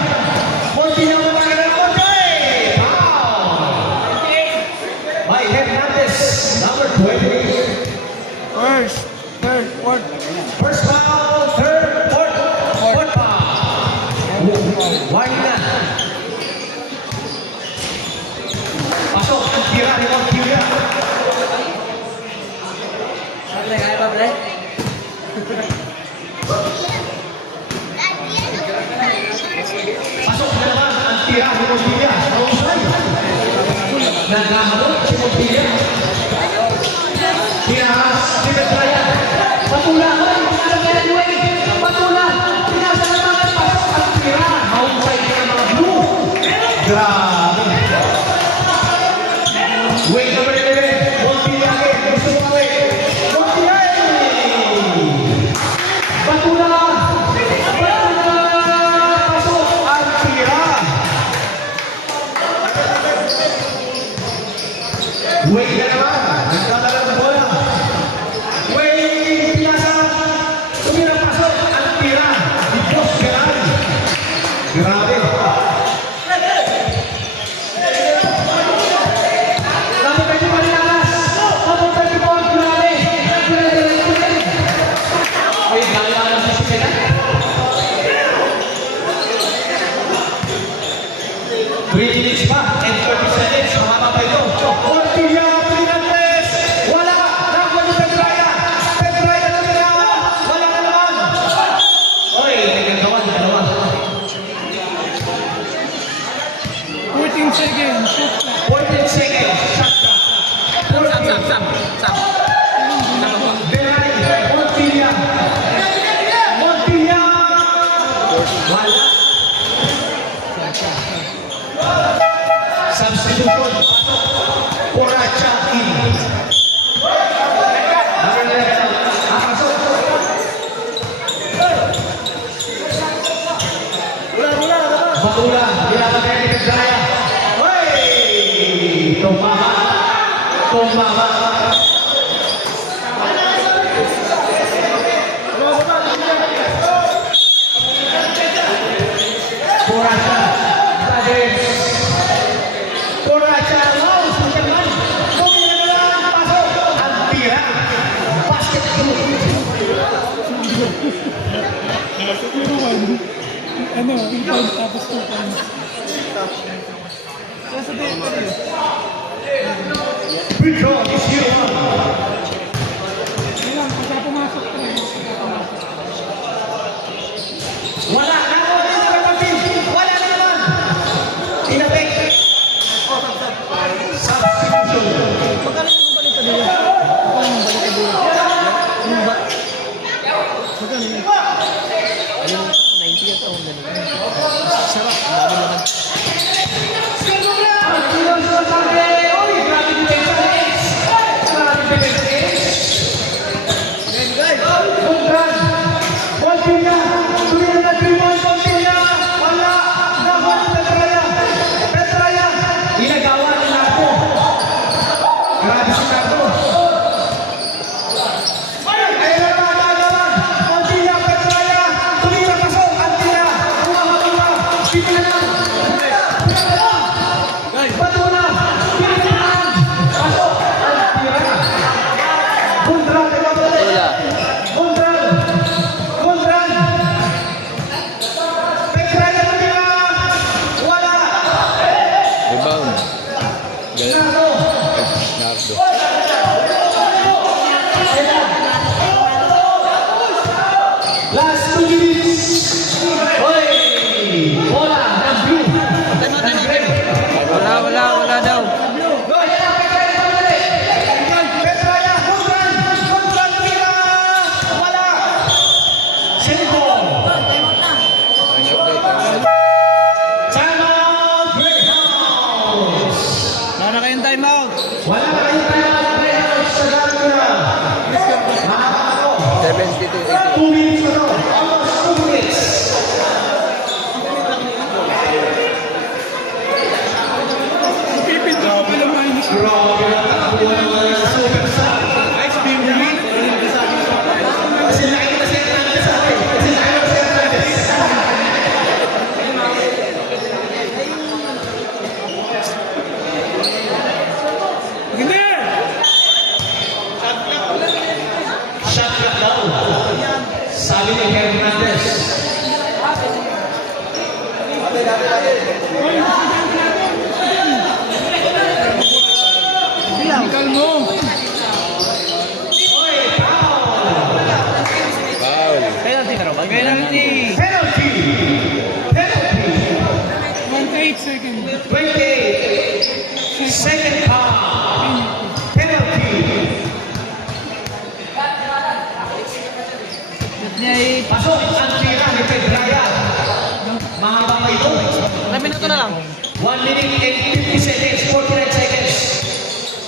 Montilla mo na rin. Okay. Foul. By Hernandez. Number 20. First, third, fourth. First foul, third, fourth foul. Why na? Pasok, tira ni Montilla. tira ni Montilla. Mahusay. Naghaharap si Montilla. Pinahas si Petraya. Patula. Patula. Pinasa na mga pas. Ang tira. Mahusay ka ng mga blue. Grabe. Wait number 11. Montilla again. Gusto mo wait. Montilla. Patula. Pasok. Ang tira. Wait na naman. Nagdadala ng bola. Wait. Pinasa. Tumira pasok. Ang tira. Diyos ganan. Grabe. Dapat kayo palilakas. Dapat kayo po. Grabe. Wait. Gala sa sisila. 3 minutes pa and 30 seconds. Mahaba pa ito. Montilla, Fernandez. Wala. Nakuha ni Petraya. Petraya na nila. Wala na naman. Oy, nagagawan. Dalawa. 14 seconds. Shoot. 14 seconds. Shot clock. Sam. Behind. Montilla. Montilla. Wala. Substitution. Coracha in. Pasok. Bakula. Nilalagay ni Petraya. Hey! Tumama. Coracha. Coracha. Wow! Superman. Tumira na lang. Pasok. Ang tira. Basket goal. Siguro ano, impound tapos 2 pounds. Free throw is 0-1. Kailan, pagka pumasok ko rin. Wala. Nakuha din sa kapatid. Wala na naman. Inapek. Substitution. Magkano yung baliktad yun? Magkano yung baliktad yun? Yung ba? Magkano yun? Ayun, 90 at taon ganun. Sarap, ang dami naman. Martinez sa sabi. Uy, grabe yung defense. Grabe yung defense. Montran. Montilla. Tumira na 3-1. Montilla. Wala. Nakuha ni Petraya. Petraya. Inagawa ni Nardo. Grabe si Nardo. Ayun na naman. Montilla. Petraya. Tumira pasok. Ang tira. Kuha. Pinilang. Patula. Pinilang. Pasok. Ang tira. Montran. Patula. Montran. Petraya tumira. Wala. Rebound. Nardo. Nardo. Last 2 minutes. Hoy! Bola. Ng blue. Wala daw. Petraya. Montran tumira. Wala. Sinibol. Timeout. Greyhounds. Wala na kayong time out. Wala na kayong timeout. Greyhounds sa Gagura. Mahaba ako. 72-80. 2 minutes na to. Almost 2 minutes. Pipinto ko pala minus. Grabe na takbuhan ng mga superstar. Nice being released. Kasi nakikita siya natin sa akin. Kasi nakikita siya natin. Hindi! Shot clock daw. Sabi ni Hernandez. Bilang mo! Foul. Penalty na raw ba? Penalty! Penalty! Penalty! 1-8 niya ay Pasok ang tira ni Pedraya. Mahaba pa ito. 1 minuto na lang. 1 minute and 50 seconds, 49 seconds.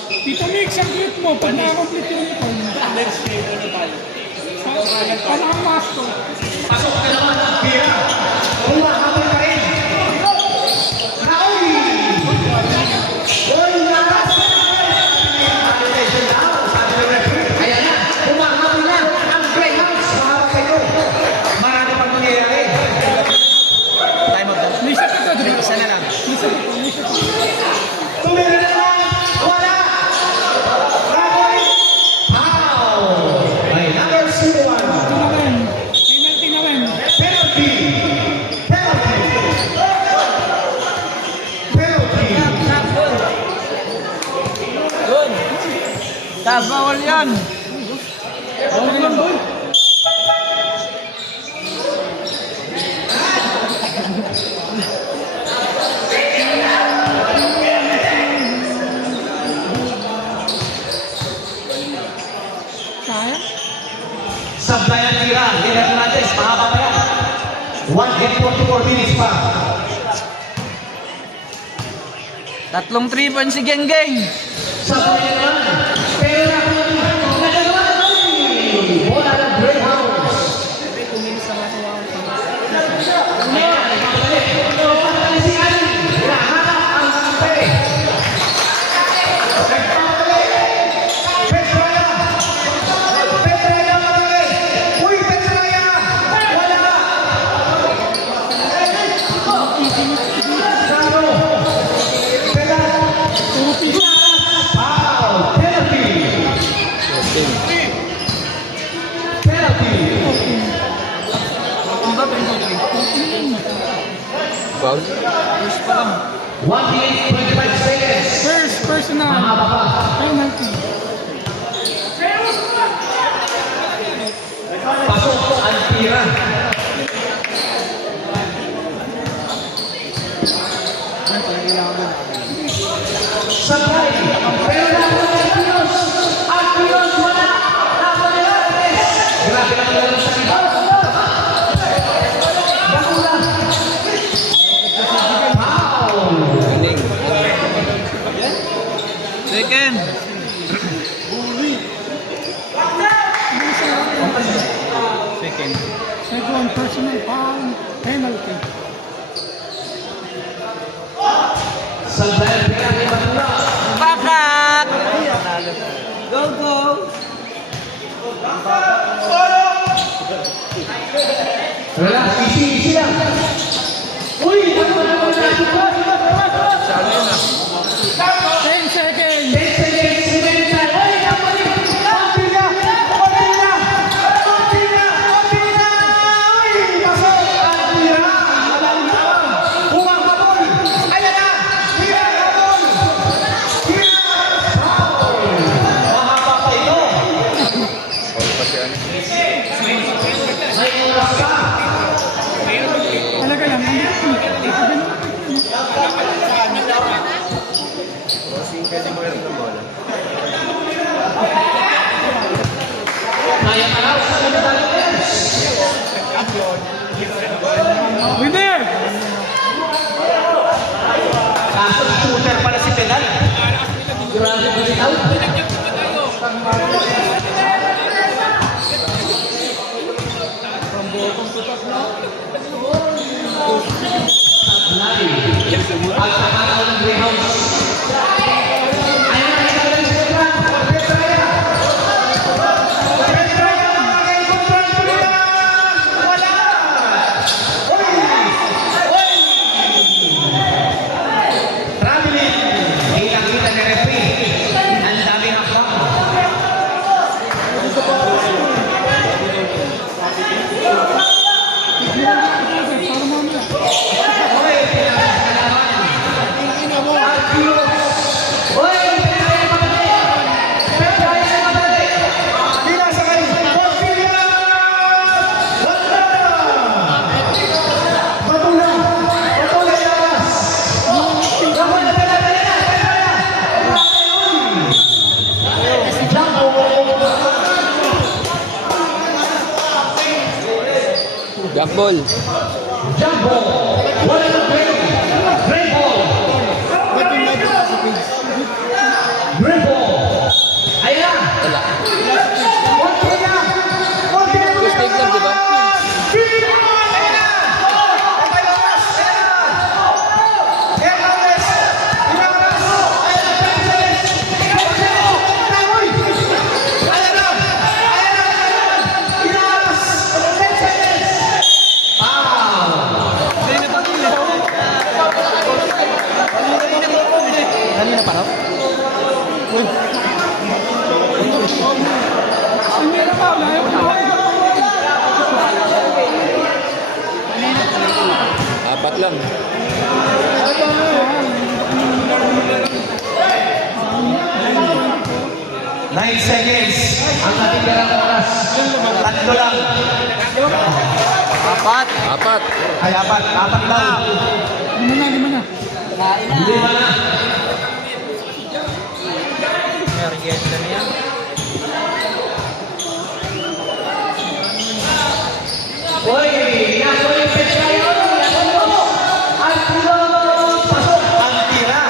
Tito Mix, ang cute mo. Pag na-complete yung uniform. Let's say, ano tayo? Parang ang master. Pasok na naman ang tira. Humahabol pa rin. Raul! Oy, lakas! Ayan na, humahabol na ang Greyhounds. Mahaba pa ito. Marami pang mangyayari. Time out daw. Lisa ka to, Dre. Isa na lang. Lisa ka to, Lisa ka to. Tumira na naman. Wala. Raul! Foul! By number 01. Tinawen. Penalty na wen. Penalty! Penalty! Penalty! Yun. Bawal yan. Bawal yan, boy. Sayang. Sablay ang tira. Hindi natin. Mahaba pa yan. 1 and 44 minutes pa. Tatlong 3 points si Geng Geng. Sablay na naman. Pera po natin. Nagagawa na ito. Bola ng Greyhounds. Si Ali. Hinahanap ang kampe. Nagpapalik. Petraya. Petraya magaling. Uy, Petraya. Wala. Saro. Pedal. Foul. Penalty. Penalty. Bawal. 1 minute, 25 seconds. First personal. Mahaba pa. Penalty. Pasok ang tira. Sabay. Pero nakuha ang Pinos. Ang Pinos wala. Nakuha nila. Grabe lang lang sa iba. Bakula. Foul. Second. Second personal foul. Penalty. Sabay ang tira ni Bakula. Pakat! Go, go! Relax. Easy lang. Uy! Ano ba naman natin? Saan yun ah? 10 seconds. 10 seconds. Simental. Uy! Kapatid! Pagpila! Pagpila! Pagpila! Pagpila! Uy! Pasok ang tira! Walang tawag. Humakabol! Ayan na! Tira kabol! Tira! Foul! Mahaba pa ito. May oras pa. Talaga lang. Kaya malaw sa Medallions. Winner! Kaso shooter pala si Pedal. Grabe ba ito? Sablay. Pagkakataw ng Greyhounds. Ayan na, ikaw si Pedal. Petraya. Petraya, makakaikontrol ko nila. Wala. Uy! Uy! Traveling. Kita-kita ni referee. Ang dami hakbang. Para mamaya. Okay, pinakalaman. Jump ball. Jump ball. Wala na gray. Gray ball. Ba't yung medyo sa page? Gray ball. Ayan na. Wala. Konti na. Konti na. Mistake lang, di ba? Kanina pa raw? Hindi na ba? Ayaw ko na. Apat lang. 9 seconds. Ang natitira ng oras. Tatlo lang. Apat. Apat. Ay, apat. Apat lang. Lima na. Lima na. Merienda niya. Hoy, nasa Olympics tayo. Ang pasok. Ang tira.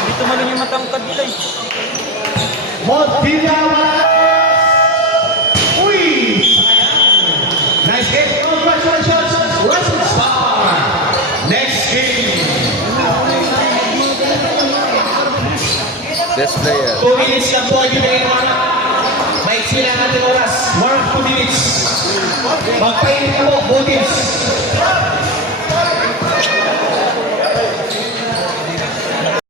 Hindi tumalon yung matangkad nila eh. Montilla. Uy! Nice game. Congratulations. Russell Star. Next game. Best player. 2 minutes lang po ay bibigay mo. Maiksi lang natin oras. More than 2 minutes. Magpainit na po, Bugis.